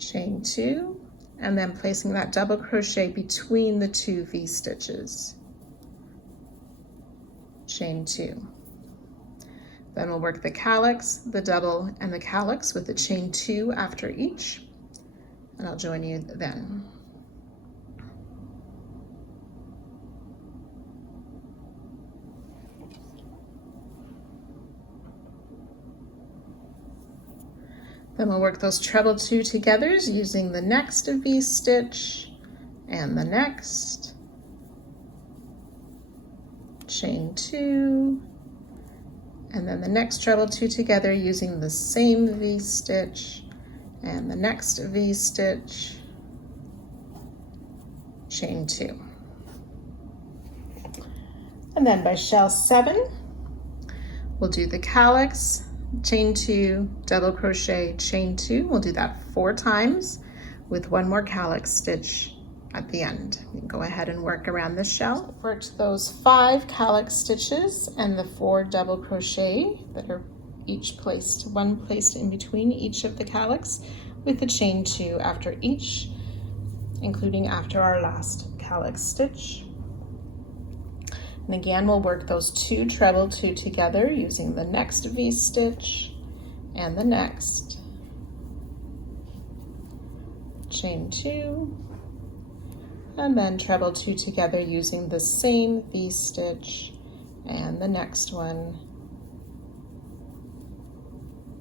chain 2, and then placing that double crochet between the 2 V-stitches, chain 2. Then we'll work the calyx, the double, and the calyx with the chain 2 after each, and I'll join you then. Then we'll work those treble 2 togethers using the next V-stitch and the next, chain 2, and then the next treble 2 together using the same V-stitch and the next V-stitch, chain 2. And then by shell 7, we'll do the calyx, chain 2, double crochet, chain 2. We'll do that 4 times with 1 more calyx stitch at the end. You can go ahead and work around the shell. Work those 5 calyx stitches and the 4 double crochet that are each placed, one placed in between each of the calyx with the chain 2 after each, including after our last calyx stitch. And again, we'll work those 2 treble 2 together using the next V-stitch and the next, chain 2, and then treble 2 together using the same V-stitch and the next one,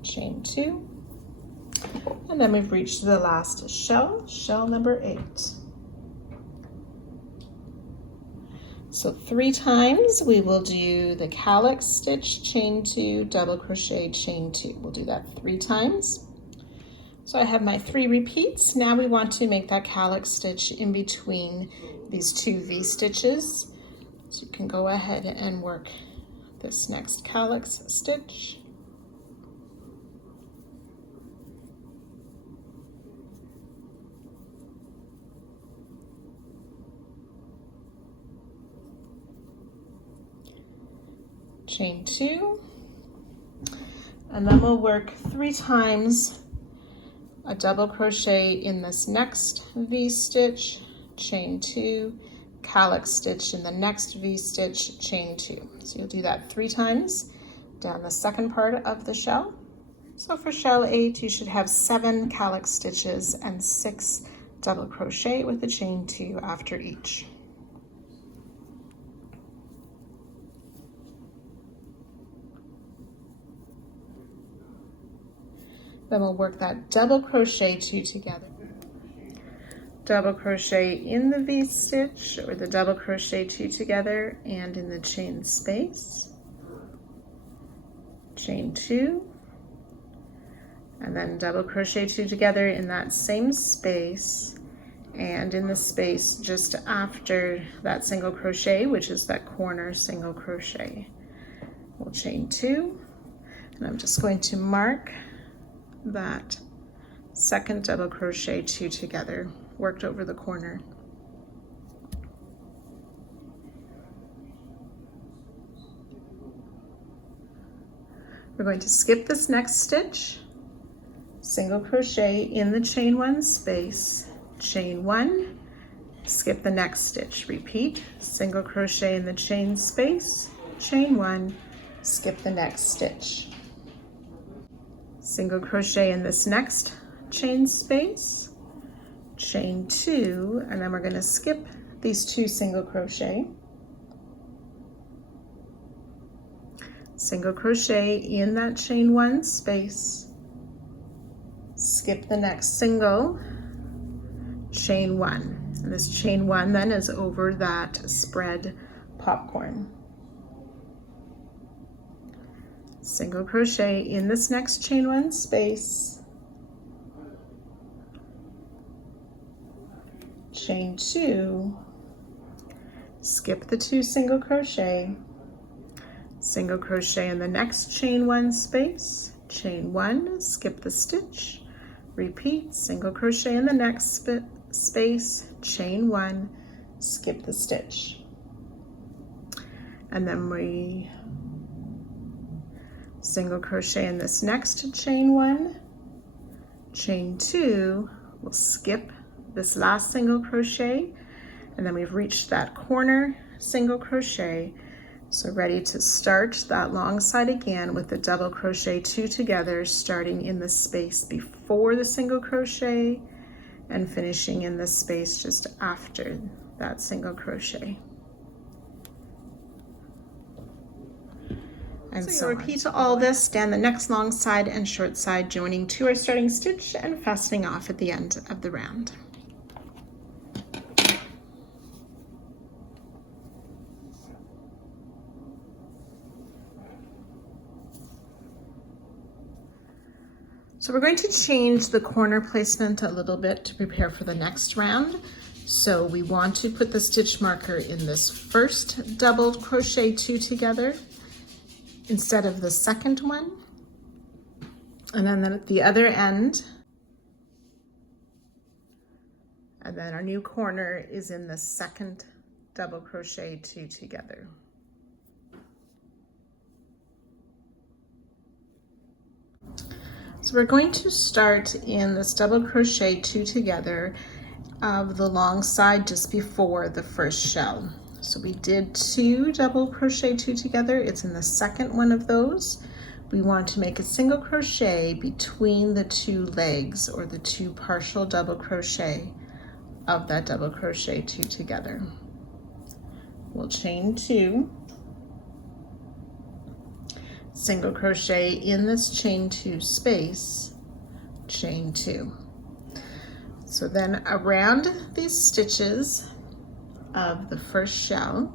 chain 2. And then we've reached the last shell, shell number 8. So 3 times we will do the calyx stitch, chain 2, double crochet, chain 2. We'll do that 3 times. So I have my 3 repeats. Now we want to make that calyx stitch in between these 2 V-stitches. So you can go ahead and work this next calyx stitch. Chain 2, and then we'll work 3 times a double crochet in this next V-stitch, chain 2, calyx stitch in the next V-stitch, chain 2. So you'll do that 3 times down the second part of the shell. So for shell 8, you should have 7 calyx stitches and 6 double crochet with the chain 2 after each. Then we'll work that double crochet 2 together. Double crochet in the V-stitch or the double crochet 2 together and in the chain space. Chain 2, and then double crochet 2 together in that same space and in the space just after that single crochet, which is that corner single crochet. We'll chain 2, and I'm just going to mark that second double crochet 2 together, worked over the corner. We're going to skip this next stitch, single crochet in the chain 1 space, chain 1, skip the next stitch, repeat, single crochet in the chain space, chain 1, skip the next stitch. Single crochet in this next chain space, chain 2, and then we're going to skip these 2 single crochet. Single crochet in that chain 1 space, skip the next single, chain 1. And this chain 1 then is over that spread popcorn. Single crochet in this next chain 1 space, chain 2, skip the 2 single crochet, single crochet in the next chain 1 space, chain 1, skip the stitch, repeat, single crochet in the next space, chain 1, skip the stitch, and then we single crochet in this next chain 1, chain 2, We'll skip this last single crochet, and then we've reached that corner single crochet. So ready to start that long side again with the double crochet 2 together, starting in the space before the single crochet and finishing in the space just after that single crochet. And so repeat all this, stand the next long side and short side, joining to our starting stitch and fastening off at the end of the round. So we're going to change the corner placement a little bit to prepare for the next round. So we want to put the stitch marker in this first double crochet 2 together instead of the second one. And then at the other end, and then our new corner is in the second double crochet 2 together. So we're going to start in this double crochet 2 together of the long side just before the first shell. So we did 2 double crochet 2 together. It's in the second one of those. We want to make a single crochet between the 2 legs, or the 2 partial double crochet of that double crochet 2 together. We'll chain 2. Single crochet in this chain 2 space, chain 2. So then around these stitches of the first shell,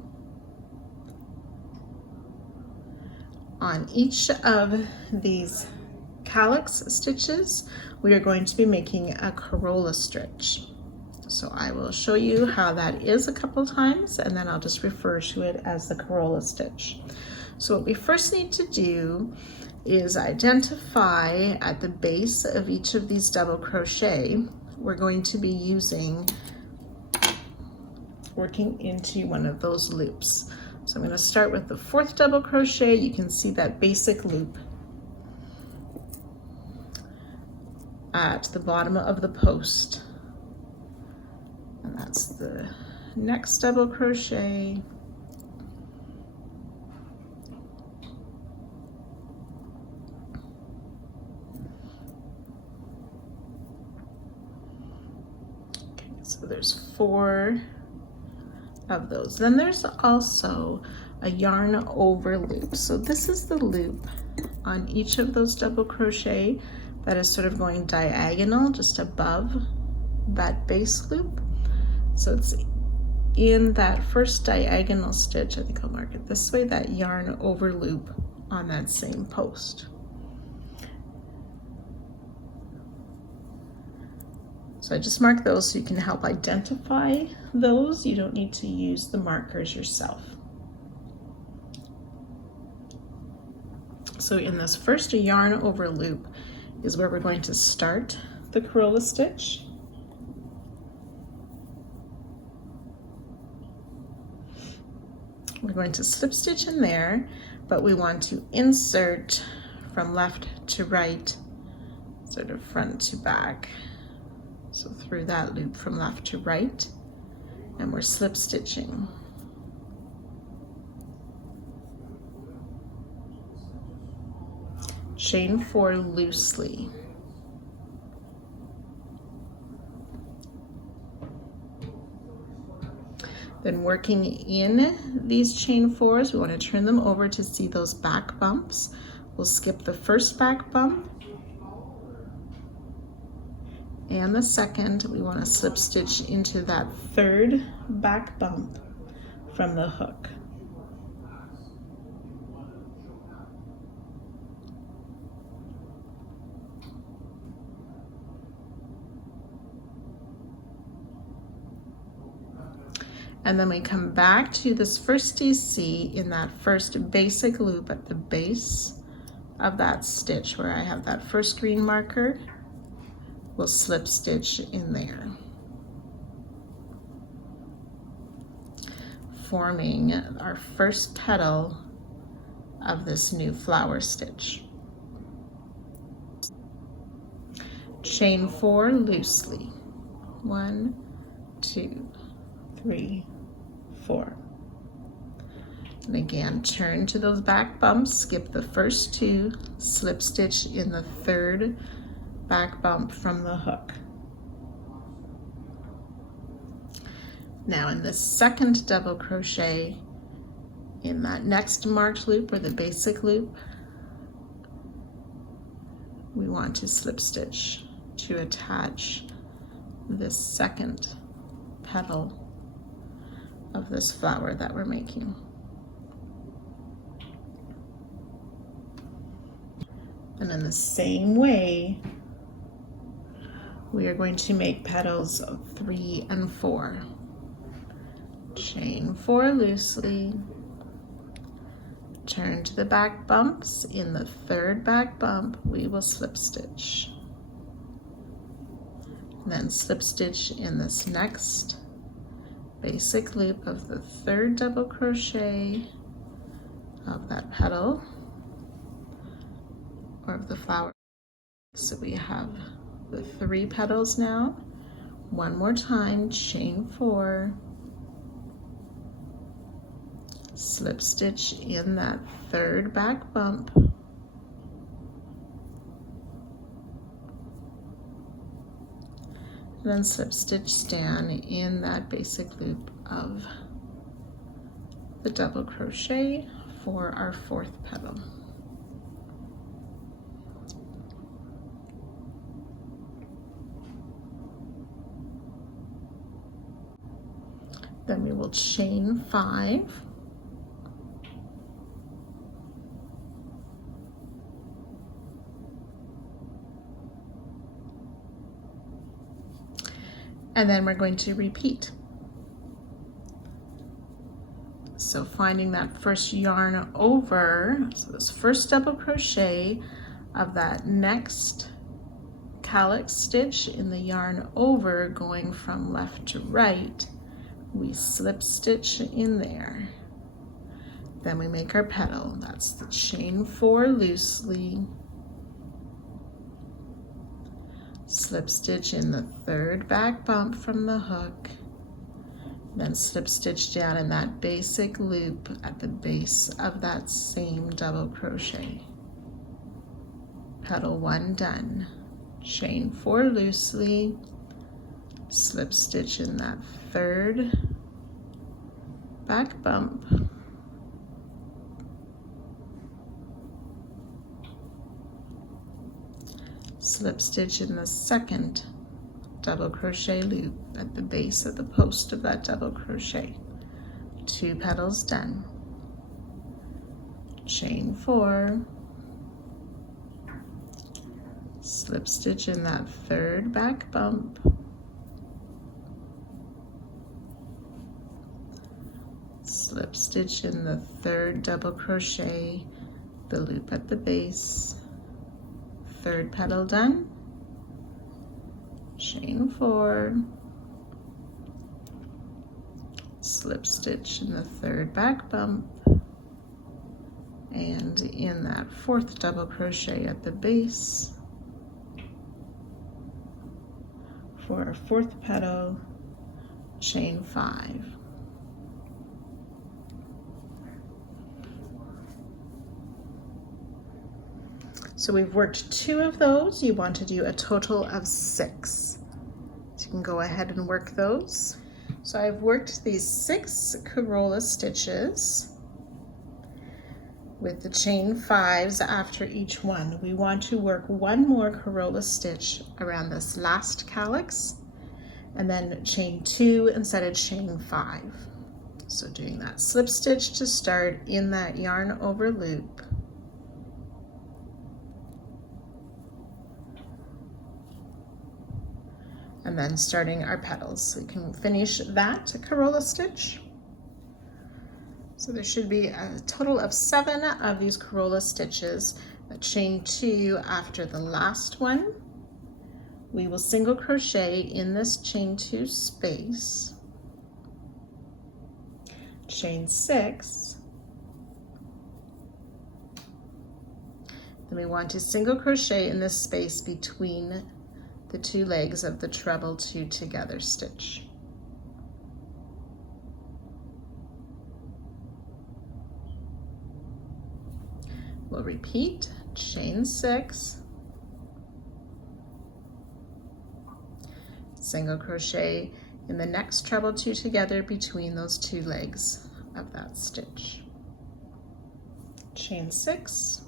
on each of these calyx stitches, we are going to be making a corolla stitch. So I will show you how that is a couple times, and then I'll just refer to it as the corolla stitch. So what we first need to do is identify at the base of each of these double crochet, we're going to be working into one of those loops. So I'm going to start with the 4th double crochet. You can see that basic loop at the bottom of the post. And that's the next double crochet. So there's 4 of those. Then there's also a yarn over loop. So this is the loop on each of those double crochet that is sort of going diagonal just above that base loop. So it's in that first diagonal stitch, I think I'll mark it this way, that yarn over loop on that same post. So I just mark those so you can help identify those. You don't need to use the markers yourself. So in this first yarn over loop is where we're going to start the corolla stitch. We're going to slip stitch in there, but we want to insert from left to right, sort of front to back. So through that loop from left to right, and we're slip stitching. Chain 4 loosely. Then working in these chain 4s, we want to turn them over to see those back bumps. We'll skip the first back bump, and the second. We want to slip stitch into that 3rd back bump from the hook. And then we come back to this first DC in that first basic loop at the base of that stitch where I have that first green marker. We'll slip stitch in there, forming our first petal of this new flower stitch. Chain 4 loosely. 1, 2, 3, 4. And again, turn to those back bumps, skip the first 2, slip stitch in the 3rd back bump from the hook. Now in the 2nd double crochet, in that next marked loop or the basic loop, we want to slip stitch to attach this 2nd petal of this flower that we're making. And in the same way, we are going to make petals 3 and 4. Chain 4 loosely, turn to the back bumps. In the 3rd back bump, we will slip stitch. Then slip stitch in this next basic loop of the 3rd double crochet of that petal or of the flower. So we have the 3 petals now. One more time, chain 4, slip stitch in that 3rd back bump, and then slip stitch down in that basic loop of the double crochet for our 4th petal. Then we will chain 5, and then we're going to repeat. So finding that first yarn over, so this first double crochet of that next calyx stitch in the yarn over, going from left to right, we slip stitch in there. Then we make our petal. That's the chain 4 loosely, slip stitch in the 3rd back bump from the hook, then slip stitch down in that basic loop at the base of that same double crochet. Petal 1 done. Chain 4 loosely, slip stitch in that 3rd back bump, slip stitch in the 2nd double crochet loop at the base of the post of that double crochet. 2 petals done. Chain 4, slip stitch in that 3rd back bump, slip stitch in the 3rd double crochet, the loop at the base, 3rd petal done, chain 4, slip stitch in the 3rd back bump, and in that 4th double crochet at the base for our 4th petal, chain 5. So we've worked 2 of those. You want to do a total of 6. So you can go ahead and work those. So I've worked these 6 corolla stitches with the chain 5s after each one. We want to work 1 more corolla stitch around this last calyx and then chain 2 instead of chain 5. So doing that slip stitch to start in that yarn over loop, and then starting our petals. So we can finish that corolla stitch. So there should be a total of 7 of these corolla stitches. Chain 2 after the last one. We will single crochet in this chain 2 space. Chain 6. Then we want to single crochet in this space between the two legs of the treble two together stitch. We'll repeat, chain 6, single crochet in the next treble two together between those two legs of that stitch. Chain 6,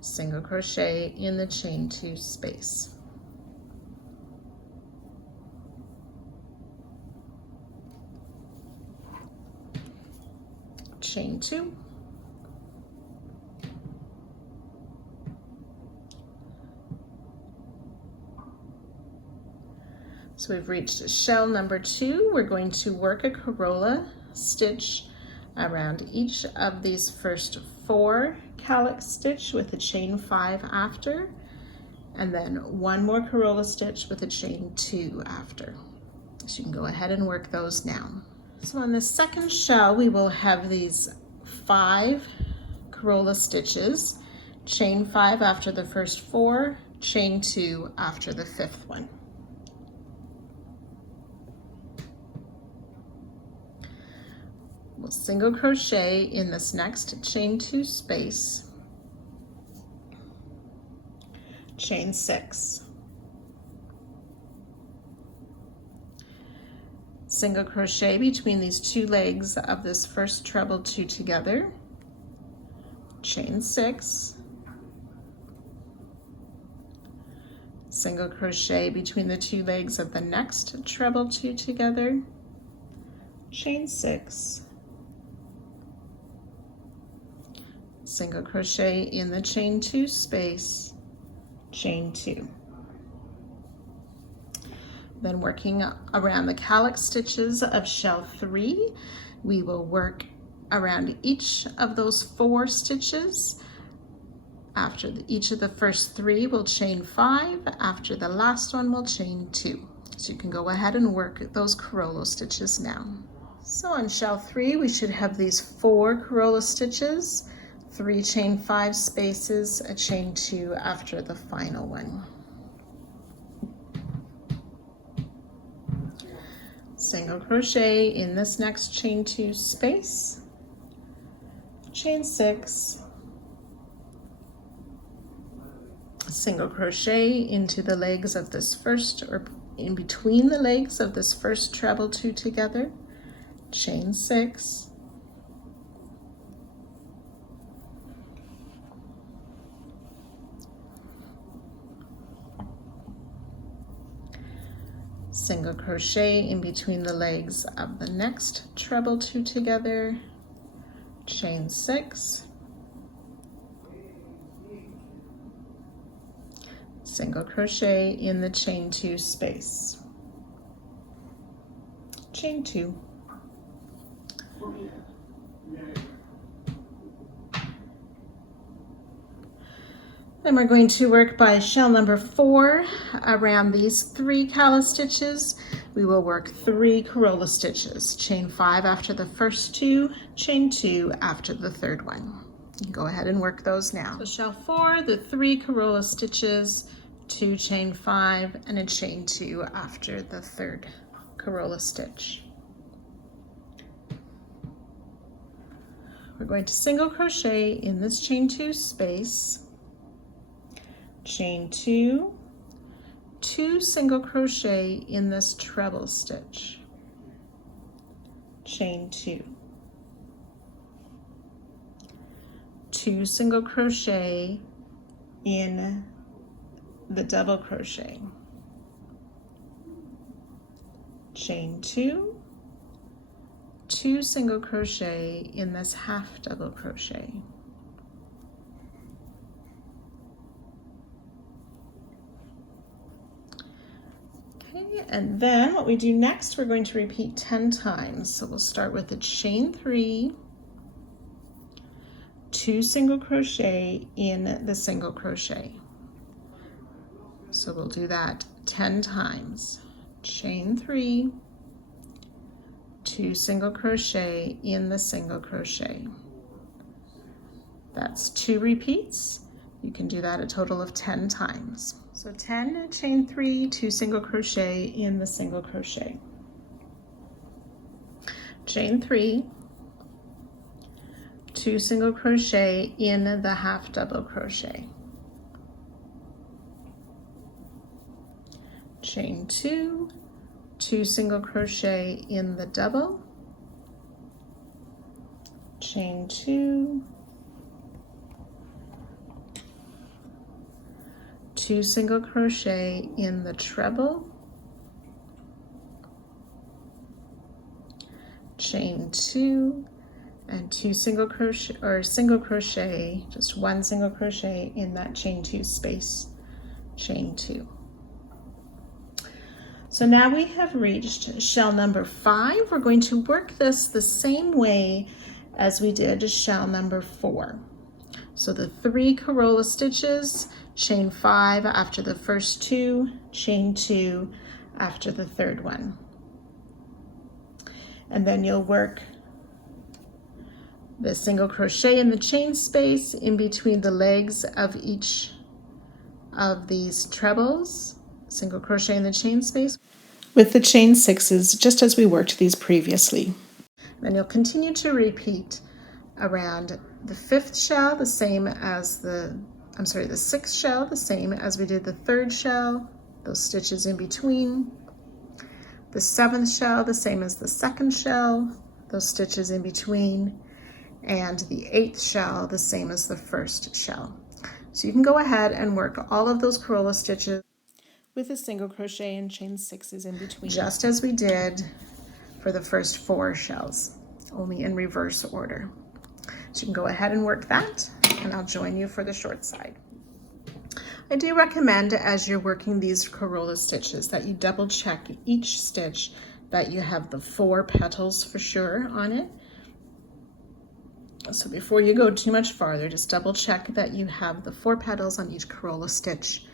single crochet in the chain 2 space. Chain 2, so we've reached shell number 2. We're going to work a corolla stitch around each of these first 4 calyx stitch with a chain 5 after, and then 1 more corolla stitch with a chain 2 after. So you can go ahead and work those now. So on the second shell, we will have these 5 corolla stitches, chain 5 after the first 4, chain 2 after the 5th one. We'll single crochet in this next chain 2 space, chain 6, single crochet between these two legs of this first treble 2 together, chain 6, single crochet between the two legs of the next treble 2 together, chain 6, single crochet in the chain 2 space, chain 2. Then working around the calyx stitches of shell 3, we will work around each of those 4 stitches. After each of the first 3, we'll chain 5. After the last one, we'll chain 2. So you can go ahead and work those corolla stitches now. So on shell 3, we should have these 4 corolla stitches, 3 chain 5 spaces, a chain 2 after the final one. Single crochet in this next chain 2 space, chain 6, single crochet into the legs of this first, or in between the legs of this first treble 2 together, chain 6, single crochet in between the legs of the next treble 2 together, chain 6, single crochet in the chain 2 space, chain 2, then we're going to work by shell number 4 around these 3 calyx stitches. We will work 3 corolla stitches, chain 5 after the first 2, chain 2 after the third one. You can go ahead and work those now. So shell 4, the 3 corolla stitches, 2 chain 5, and a chain 2 after the third corolla stitch. We're going to single crochet in this chain 2 space, chain 2, 2 single crochet in this treble stitch, chain 2, 2 single crochet in the double crochet, chain 2, 2 single crochet in this half double crochet, and then what we do next, we're going to repeat 10 times. So we'll start with a chain 3, 2 single crochet in the single crochet. So we'll do that 10 times. Chain 3, 2 single crochet in the single crochet. That's 2 repeats. You can do that a total of 10 times. So 10, chain 3, 2 single crochet in the single crochet. Chain 3, 2 single crochet in the half double crochet. Chain 2, 2 single crochet in the double. Chain 2, 2 single crochet in the treble, chain 2, and 2 single crochet, or single crochet, just 1 single crochet in that chain 2 space, chain 2. So now we have reached shell number 5. We're going to work this the same way as we did shell number 4. So the 3 Corolla stitches, chain 5 after the first 2, chain 2 after the third one. And then you'll work the single crochet in the chain space in between the legs of each of these trebles, single crochet in the chain space with the chain 6s, just as we worked these previously. Then you'll continue to repeat around the 5th shell, the same as the 6th shell, the same as we did the 3rd shell, those stitches in between. The 7th shell, the same as the 2nd shell, those stitches in between. And the 8th shell, the same as the 1st shell. So you can go ahead and work all of those Corolla stitches with a single crochet and chain 6s in between, just as we did for the first 4 shells, only in reverse order. So you can go ahead and work that, and I'll join you for the short side. I do recommend, as you're working these Corolla stitches, that you double check each stitch that you have the 4 petals for sure on it. So before you go too much farther, just double check that you have the 4 petals on each Corolla stitch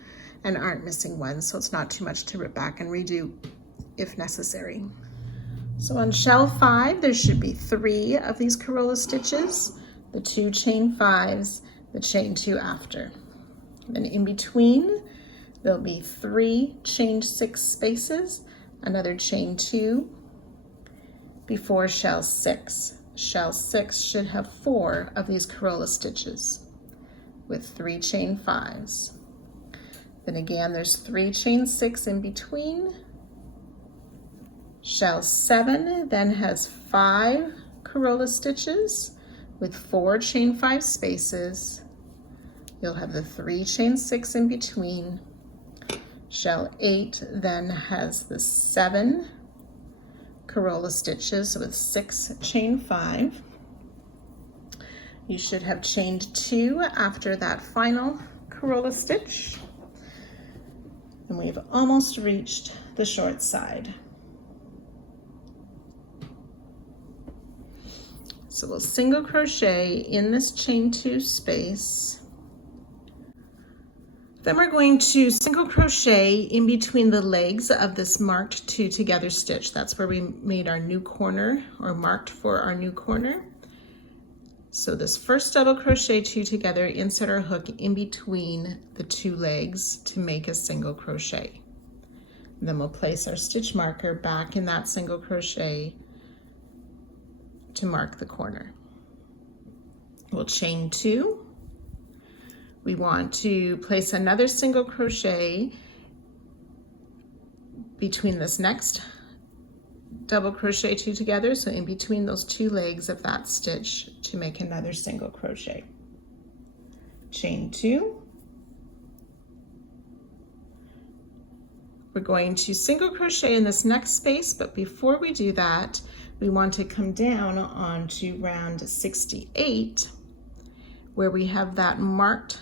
and aren't missing one, so it's not too much to rip back and redo if necessary. So on shell 5, there should be 3 of these Corolla stitches, the 2 chain 5s, the chain 2 after. Then in between, there'll be 3 chain 6 spaces, another chain 2 before shell 6. Shell 6 should have 4 of these Corolla stitches with 3 chain 5s. Then again, there's 3 chain 6 in between. Shell 7 then has 5 Corolla stitches with 4 chain 5 spaces. You'll have the 3 chain 6 in between. Shell 8 then has the 7 Corolla stitches with 6 chain 5. You should have chained 2 after that final Corolla stitch. And we've almost reached the short side. So we'll single crochet in this chain 2 space. Then we're going to single crochet in between the legs of this marked 2 together stitch. That's where we made our new corner, or marked for our new corner. So this first double crochet 2 together, insert our hook in between the 2 legs to make a single crochet. And then we'll place our stitch marker back in that single crochet to mark the corner. We'll chain 2. We want to place another single crochet between this next double crochet 2 together, so in between those 2 legs of that stitch to make another single crochet. Chain 2. We're going to single crochet in this next space, but before we do that, we want to come down onto round 68, where we have that marked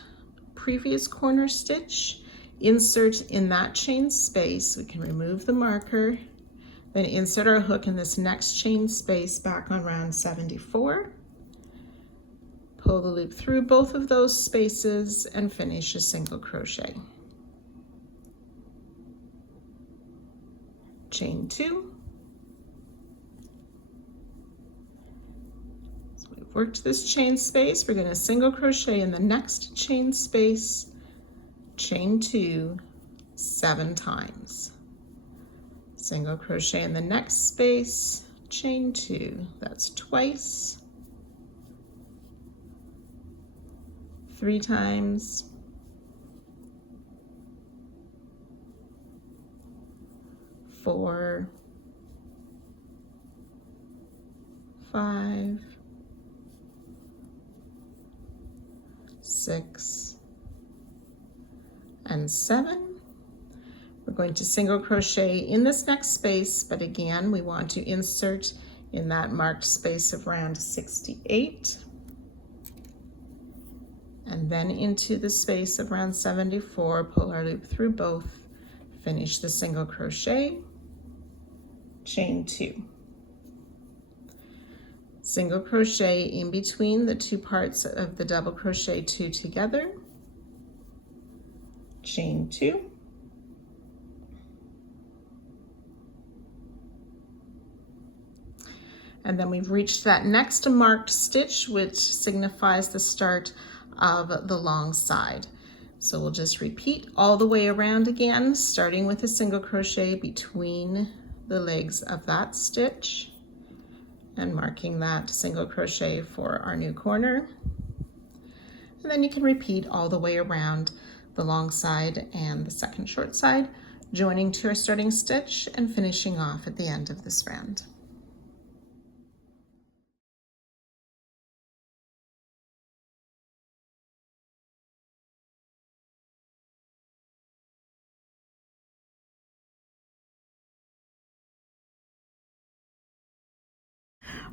previous corner stitch. Insert in that chain space. We can remove the marker, then insert our hook in this next chain space back on round 74. Pull the loop through both of those spaces and finish a single crochet. Chain 2. So we worked this chain space, we're going to single crochet in the next chain space, chain 2 7 times. Single crochet in the next space, chain 2, that's twice, 3 times, 4, 5, 6, and 7. We're going to single crochet in this next space, but again, we want to insert in that marked space of round 68, and then into the space of round 74, pull our loop through both, finish the single crochet, chain 2. Single crochet in between the 2 parts of the double crochet 2 together, chain 2, and then we've reached that next marked stitch, which signifies the start of the long side. So we'll just repeat all the way around again, starting with a single crochet between the legs of that stitch and marking that single crochet for our new corner. And then you can repeat all the way around the long side and the second short side, joining to our starting stitch and finishing off at the end of this round.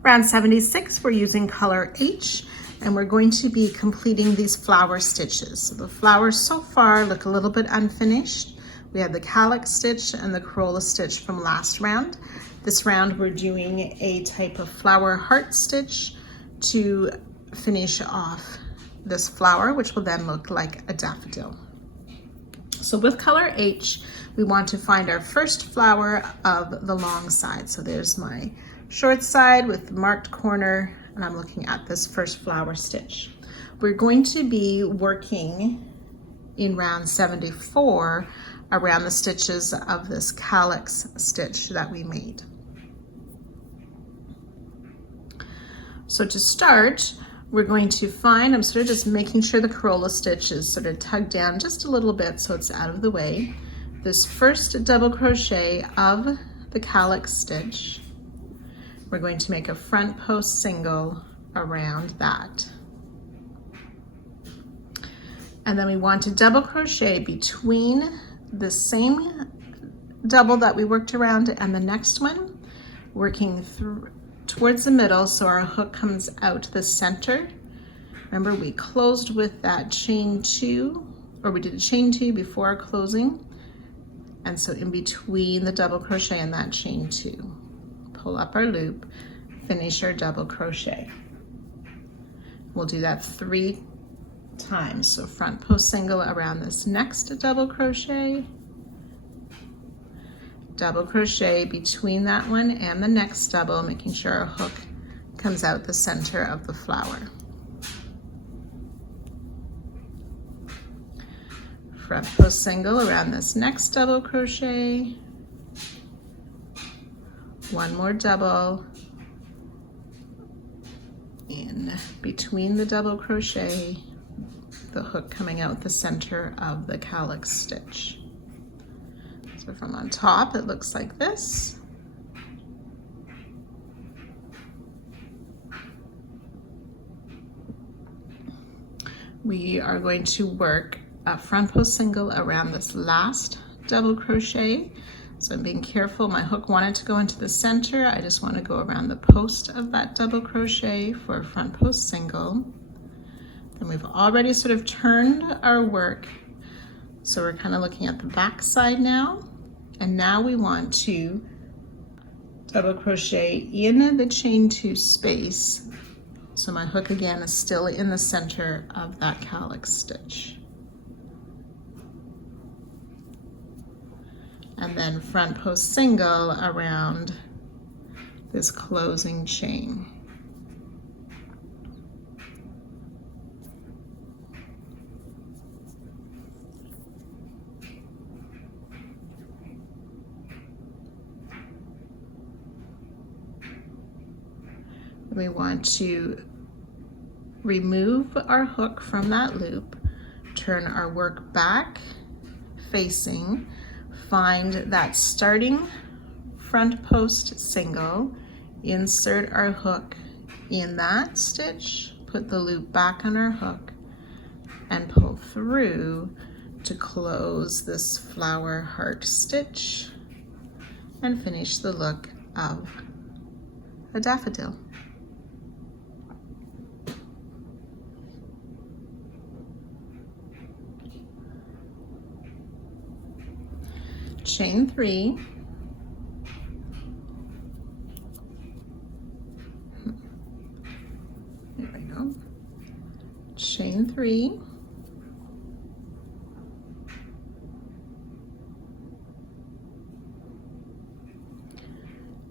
Round 76, we're using color H, and we're going to be completing these flower stitches. So the flowers so far look a little bit unfinished. We had the calyx stitch and the corolla stitch from last round. This round we're doing a type of flower heart stitch to finish off this flower, which will then look like a daffodil. So with color H, we want to find our first flower of the long side. So there's my short side with the marked corner, and I'm looking at this first flower stitch. We're going to be working in round 74 around the stitches of this calyx stitch that we made. So to start, we're going to find, I'm sort of just making sure the corolla stitch is sort of tugged down just a little bit so it's out of the way. This first double crochet of the calyx stitch, we're going to make a front post single around that. And then we want to double crochet between the same double that we worked around and the next one, working through towards the middle so our hook comes out the center. Remember, we closed with that chain 2, or we did a chain 2 before our closing, and so in between the double crochet and that chain 2, pull up our loop, finish our double crochet. We'll do that 3 times. So front post single around this next double crochet, double crochet between that one and the next double, making sure our hook comes out the center of the flower. Front post single around this next double crochet, one more double in between the double crochet, the hook coming out the center of the calyx stitch. So from on top it looks like this. We are going to work a front post single around this last double crochet. So I'm being careful, my hook wanted to go into the center. I just want to go around the post of that double crochet for a front post single. Then we've already sort of turned our work. So we're kind of looking at the back side now. And now we want to double crochet in the chain 2 space. So my hook again is still in the center of that calyx stitch. And then front post single around this closing chain. we want to remove our hook from that loop, turn our work back facing, find that starting front post single, insert our hook in that stitch, put the loop back on our hook, and pull through to close this flower heart stitch and finish the look of a daffodil. Chain 3, there we go, chain 3,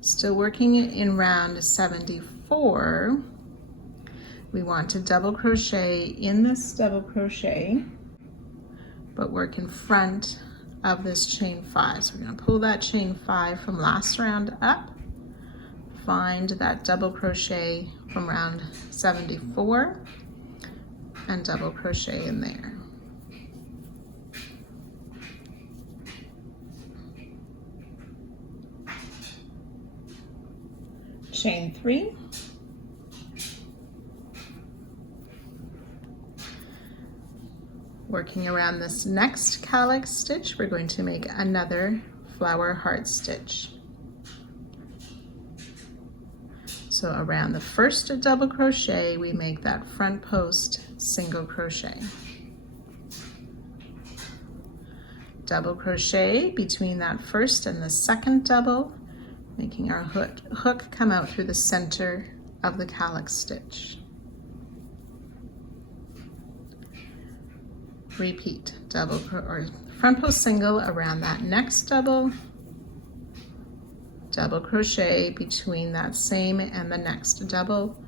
still working in round 74, we want to double crochet in this double crochet, but work in front of this chain 5. So we're going to pull that chain 5 from last round up, find that double crochet from round 74, and double crochet in there. Chain 3, working around this next calyx stitch, we're going to make another flower heart stitch. So around the first double crochet, we make that front post single crochet. Double crochet between that first and the second double, making our hook come out through the center of the calyx stitch. Repeat double or front post single around that next double, double crochet between that same and the next double,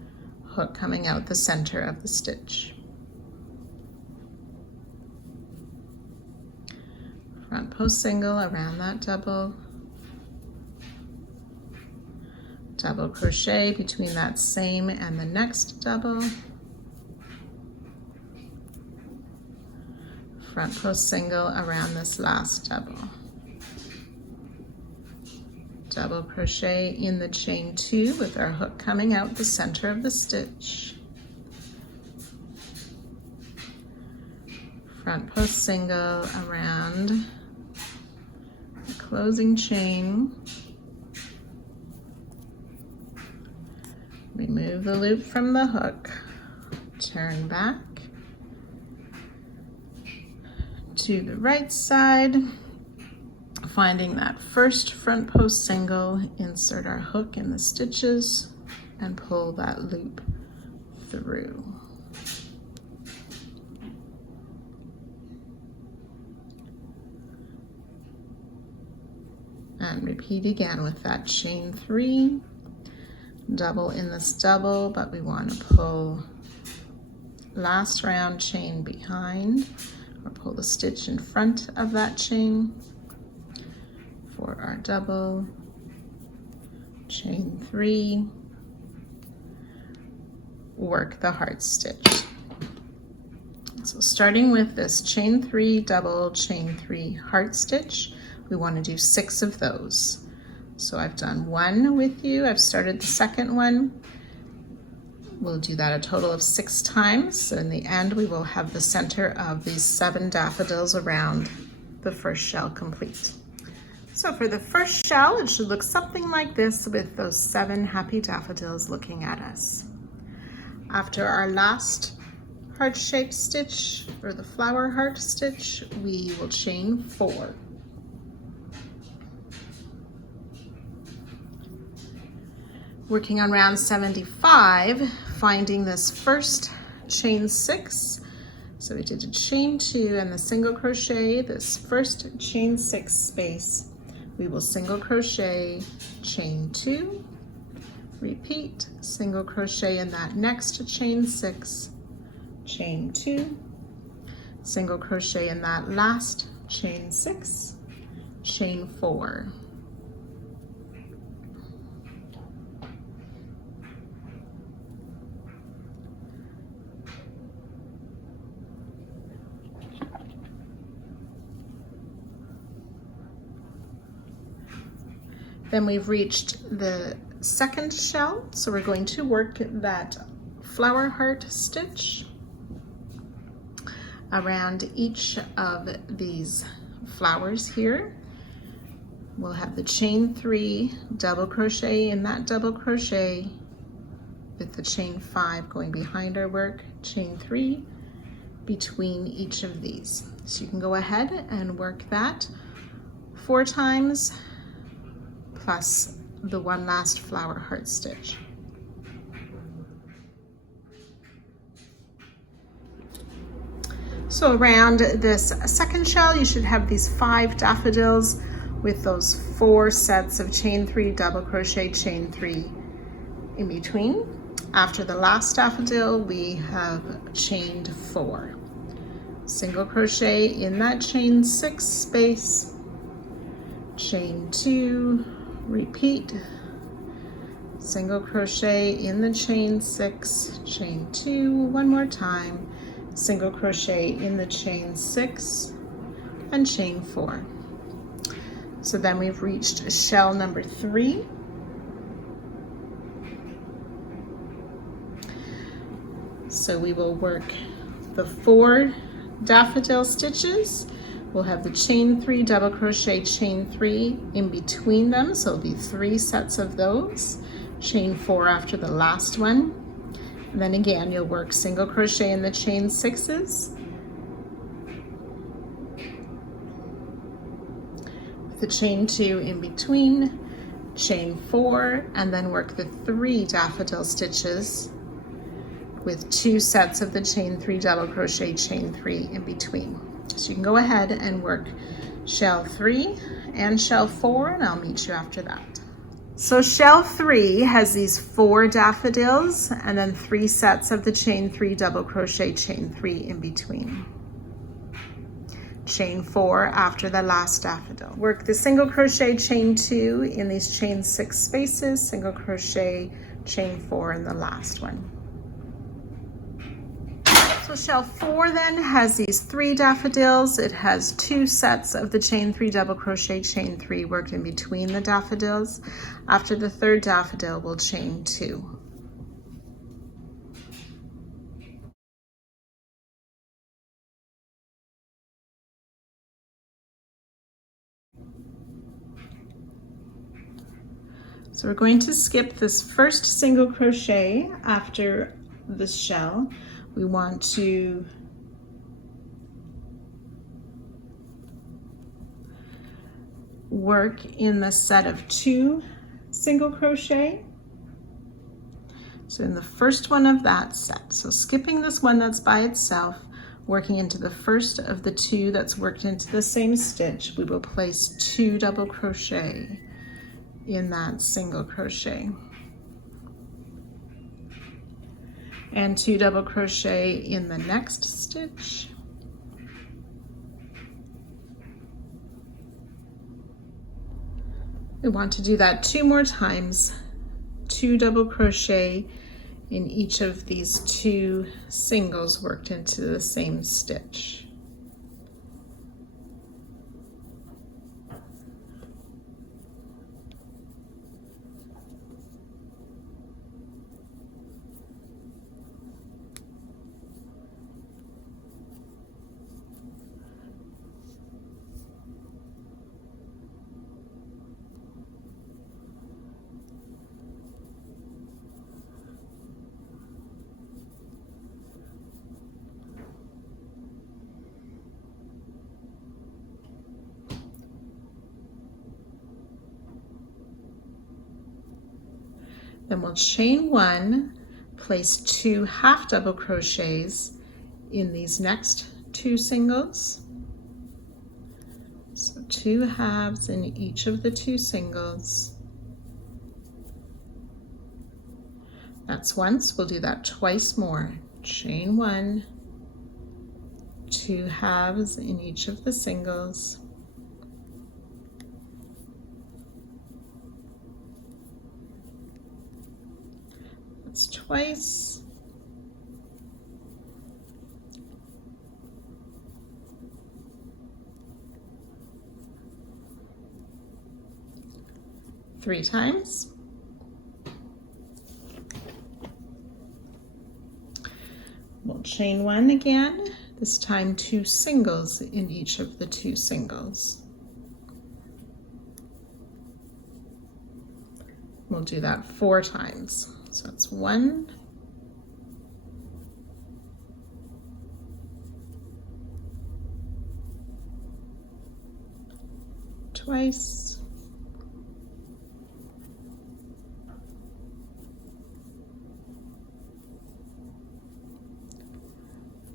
hook coming out the center of the stitch. Front post single around that double, double crochet between that same and the next double, front post single around this last double, double crochet in the chain 2 with our hook coming out the center of the stitch, front post single around the closing chain, remove the loop from the hook, turn back to the right side, finding that first front post single, insert our hook in the stitches and pull that loop through. And repeat again with that chain 3, double in this double, but we want to pull last round chain behind, or pull the stitch in front of that chain for our double, chain 3, work the heart stitch. So starting with this chain 3 double, chain 3 heart stitch, we want to do 6 of those. So I've done 1 with you, I've started the second one. We'll do that a total of 6 times. So in the end, we will have the center of these 7 daffodils around the first shell complete. So for the first shell, it should look something like this with those 7 happy daffodils looking at us. After our last heart-shaped stitch, or the flower heart stitch, we will chain 4. Working on round 75, finding this first chain 6. So we did a chain 2 and the single crochet, this first chain 6 space. We will single crochet, chain 2, repeat, single crochet in that next chain 6, chain 2, single crochet in that last chain 6, chain 4. Then we've reached the second shell, so we're going to work that flower heart stitch around each of these flowers here. We'll have the chain 3, double crochet in that double crochet with the chain 5 going behind our work, chain 3 between each of these. So you can go ahead and work that 4 times plus the one last flower heart stitch. So around this second shell, you should have these 5 daffodils with those 4 sets of chain 3, double crochet, chain 3 in between. After the last daffodil, we have chained 4. Single crochet in that chain 6 space, chain 2, repeat, single crochet in the chain 6, chain 2, one more time, single crochet in the chain 6 and chain 4. So then we've reached shell number 3. So we will work the 4 daffodil stitches. We'll have the chain 3, double crochet, chain 3 in between them, so it'll be 3 sets of those, chain 4 after the last one, and then again you'll work single crochet in the chain 6s, the chain 2 in between, chain 4, and then work the 3 daffodil stitches with 2 sets of the chain 3, double crochet, chain 3 in between. So you can go ahead and work shell 3 and shell 4, and I'll meet you after that. So shell 3 has these 4 daffodils and then 3 sets of the chain 3, double crochet, chain 3 in between. Chain 4 after the last daffodil. Work the single crochet, chain 2 in these chain 6 spaces, single crochet, chain 4 in the last one. So shell 4 then has these 3 daffodils. It has 2 sets of the chain 3, double crochet, chain 3 worked in between the daffodils. After the 3rd daffodil, we'll chain 2. So we're going to skip this first single crochet after the shell. We want to work in the set of 2 single crochet. So in the first one of that set, so skipping this one that's by itself, working into the first of the 2 that's worked into the same stitch, we will place 2 double crochet in that single crochet and 2 double crochet in the next stitch. We want to do that 2 more times, 2 double crochet in each of these 2 singles worked into the same stitch. Then we'll chain 1, place 2 half double crochets in these next 2 singles. So 2 halves in each of the 2 singles. That's once. We'll do that twice more. Chain 1, 2 halves in each of the singles. Twice. 3 times. We'll chain 1 again, this time 2 singles in each of the 2 singles. We'll do that 4 times. So it's 1, 2,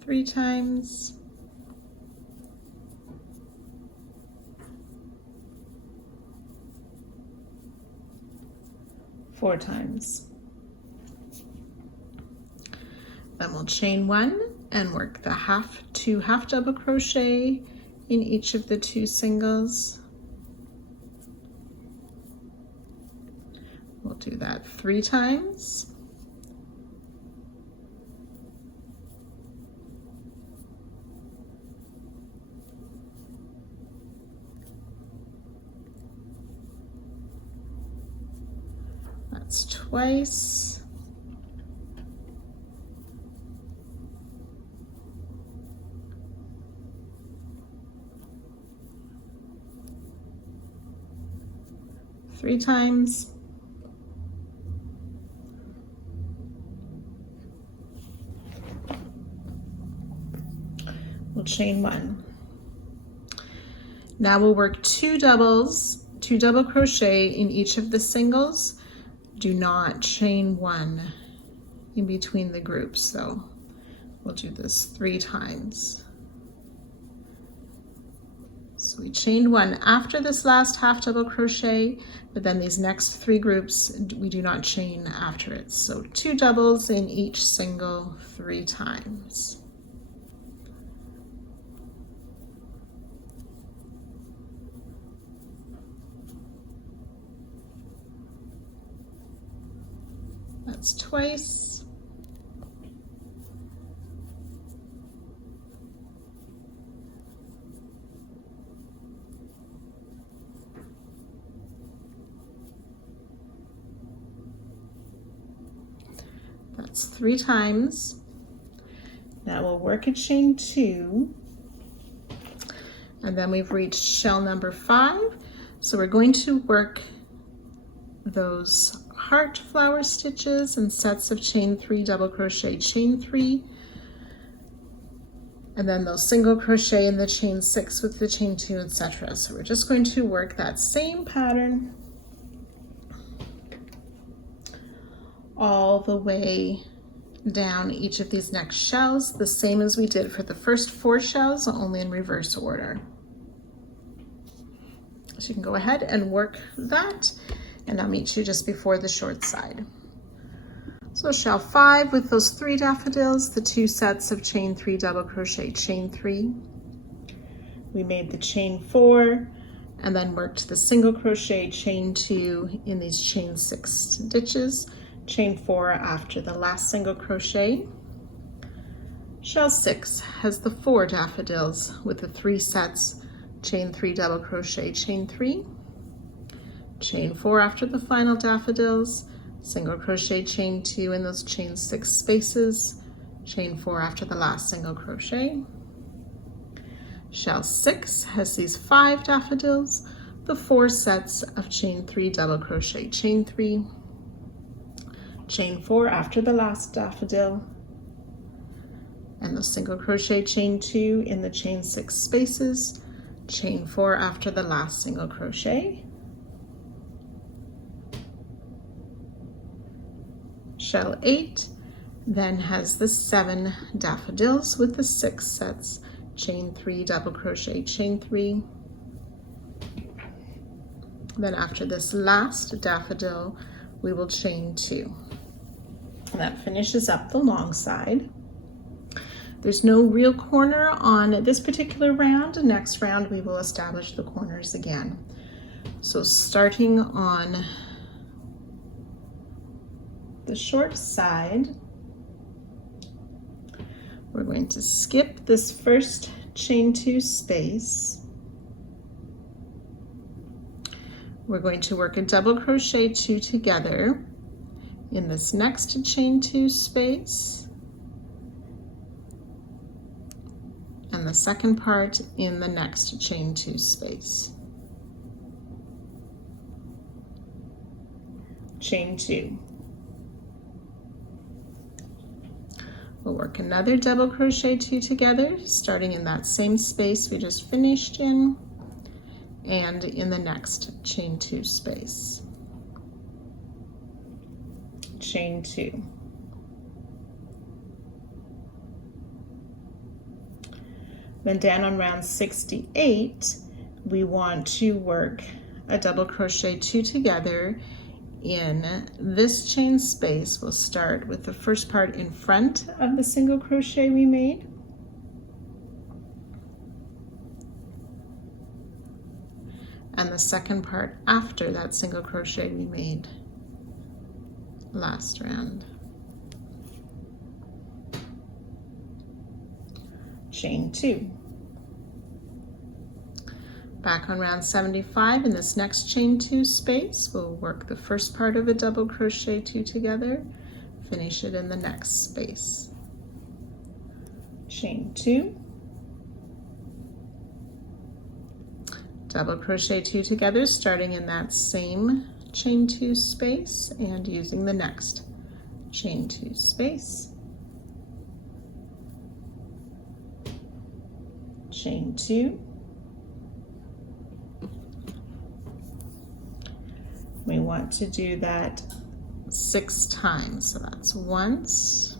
3 times, 4 times. Then we'll chain 1 and work the 2 half double crochet in each of the 2 singles. We'll do that 3 times. That's 2. Three times. We'll chain 1. Now we'll work 2 double crochet in each of the singles. Do not chain 1 in between the groups. So we'll do this 3 times. So we chained 1 after this last half double crochet, but then these next 3 groups we do not chain after it. So 2 doubles in each single 3 times. That's 2. That's 3 times. Now we'll work a chain 2, and then we've reached shell number 5. So we're going to work those heart flower stitches and sets of chain 3 double crochet, chain 3, and then those single crochet in the chain 6 with the chain 2, etc. So we're just going to work that same pattern all the way down each of these next shells, the same as we did for the first 4 shells, only in reverse order. So you can go ahead and work that, and I'll meet you just before the short side. So shell 5 with those 3 daffodils, the 2 sets of chain 3 double crochet, chain 3. We made the chain 4 and then worked the single crochet, chain 2 in these chain 6 stitches, chain 4 after the last single crochet. Shell 6 has the 4 daffodils with the 3 sets, chain 3 double crochet, chain 3, chain 4 after the final daffodils, single crochet, chain 2 in those chain 6 spaces, chain 4 after the last single crochet. Shell 6 has these 5 daffodils, the 4 sets of chain 3 double crochet, chain 3, chain 4 after the last daffodil, and the single crochet, chain 2 in the chain 6 spaces, chain 4 after the last single crochet. Shell 8 then has the 7 daffodils with the 6 sets, chain 3 double crochet, chain 3. Then after this last daffodil, we will chain 2. And that finishes up the long side. There's no real corner on this particular round. Next round we will establish the corners again. So starting on the short side, we're going to skip this first chain 2 space. We're going to work a double crochet 2 together in this next chain 2 space and the second part in the next chain 2 space. Chain 2. We'll work another double crochet 2 together, starting in that same space we just finished in and in the next chain 2 space. Chain 2. Then down on round 68, we want to work a double crochet 2 together in this chain space. We'll start with the first part in front of the single crochet we made. And the second part after that single crochet we made last round. Chain 2. Back on round 75 in this next chain 2 space, we'll work the first part of a double crochet 2 together, finish it in the next space. Chain 2. Double crochet 2 together, starting in that same chain 2 space and using the next chain 2 space. Chain 2. We want to do that 6 times. So that's once,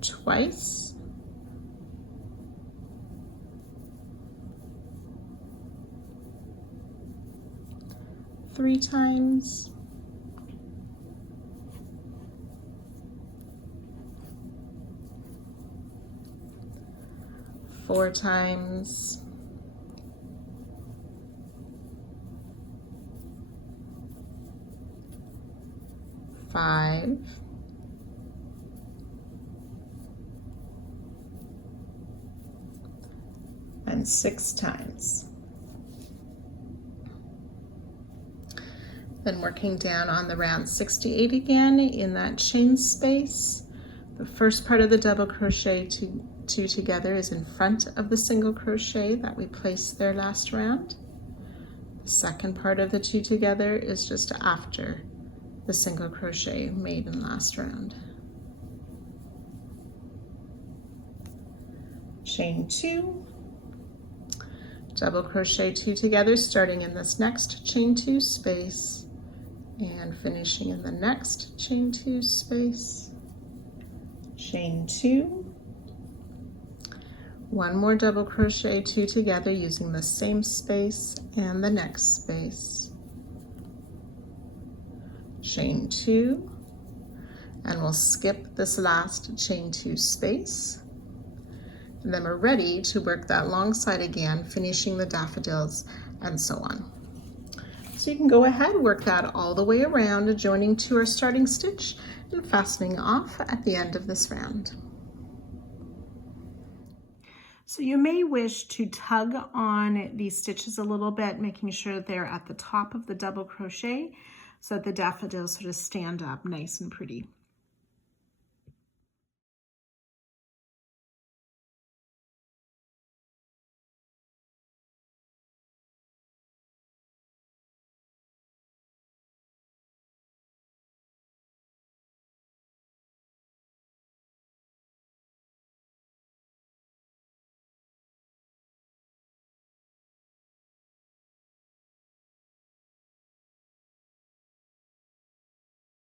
twice, three times, four times, five, and 6 times. Then working down on the round 68 again in that chain space, the first part of the double crochet 2 together is in front of the single crochet that we placed there last round. The second part of the 2 together is just after the single crochet made in last round. Chain 2, double crochet 2 together, starting in this next chain 2 space and finishing in the next chain 2 space. Chain 2, one more double crochet 2 together using the same space and the next space. Chain 2, and we'll skip this last chain 2 space. And then we're ready to work that long side again, finishing the daffodils and so on. So you can go ahead, work that all the way around, joining to our starting stitch and fastening off at the end of this round. So you may wish to tug on these stitches a little bit, making sure they're at the top of the double crochet so that the daffodils sort of stand up nice and pretty.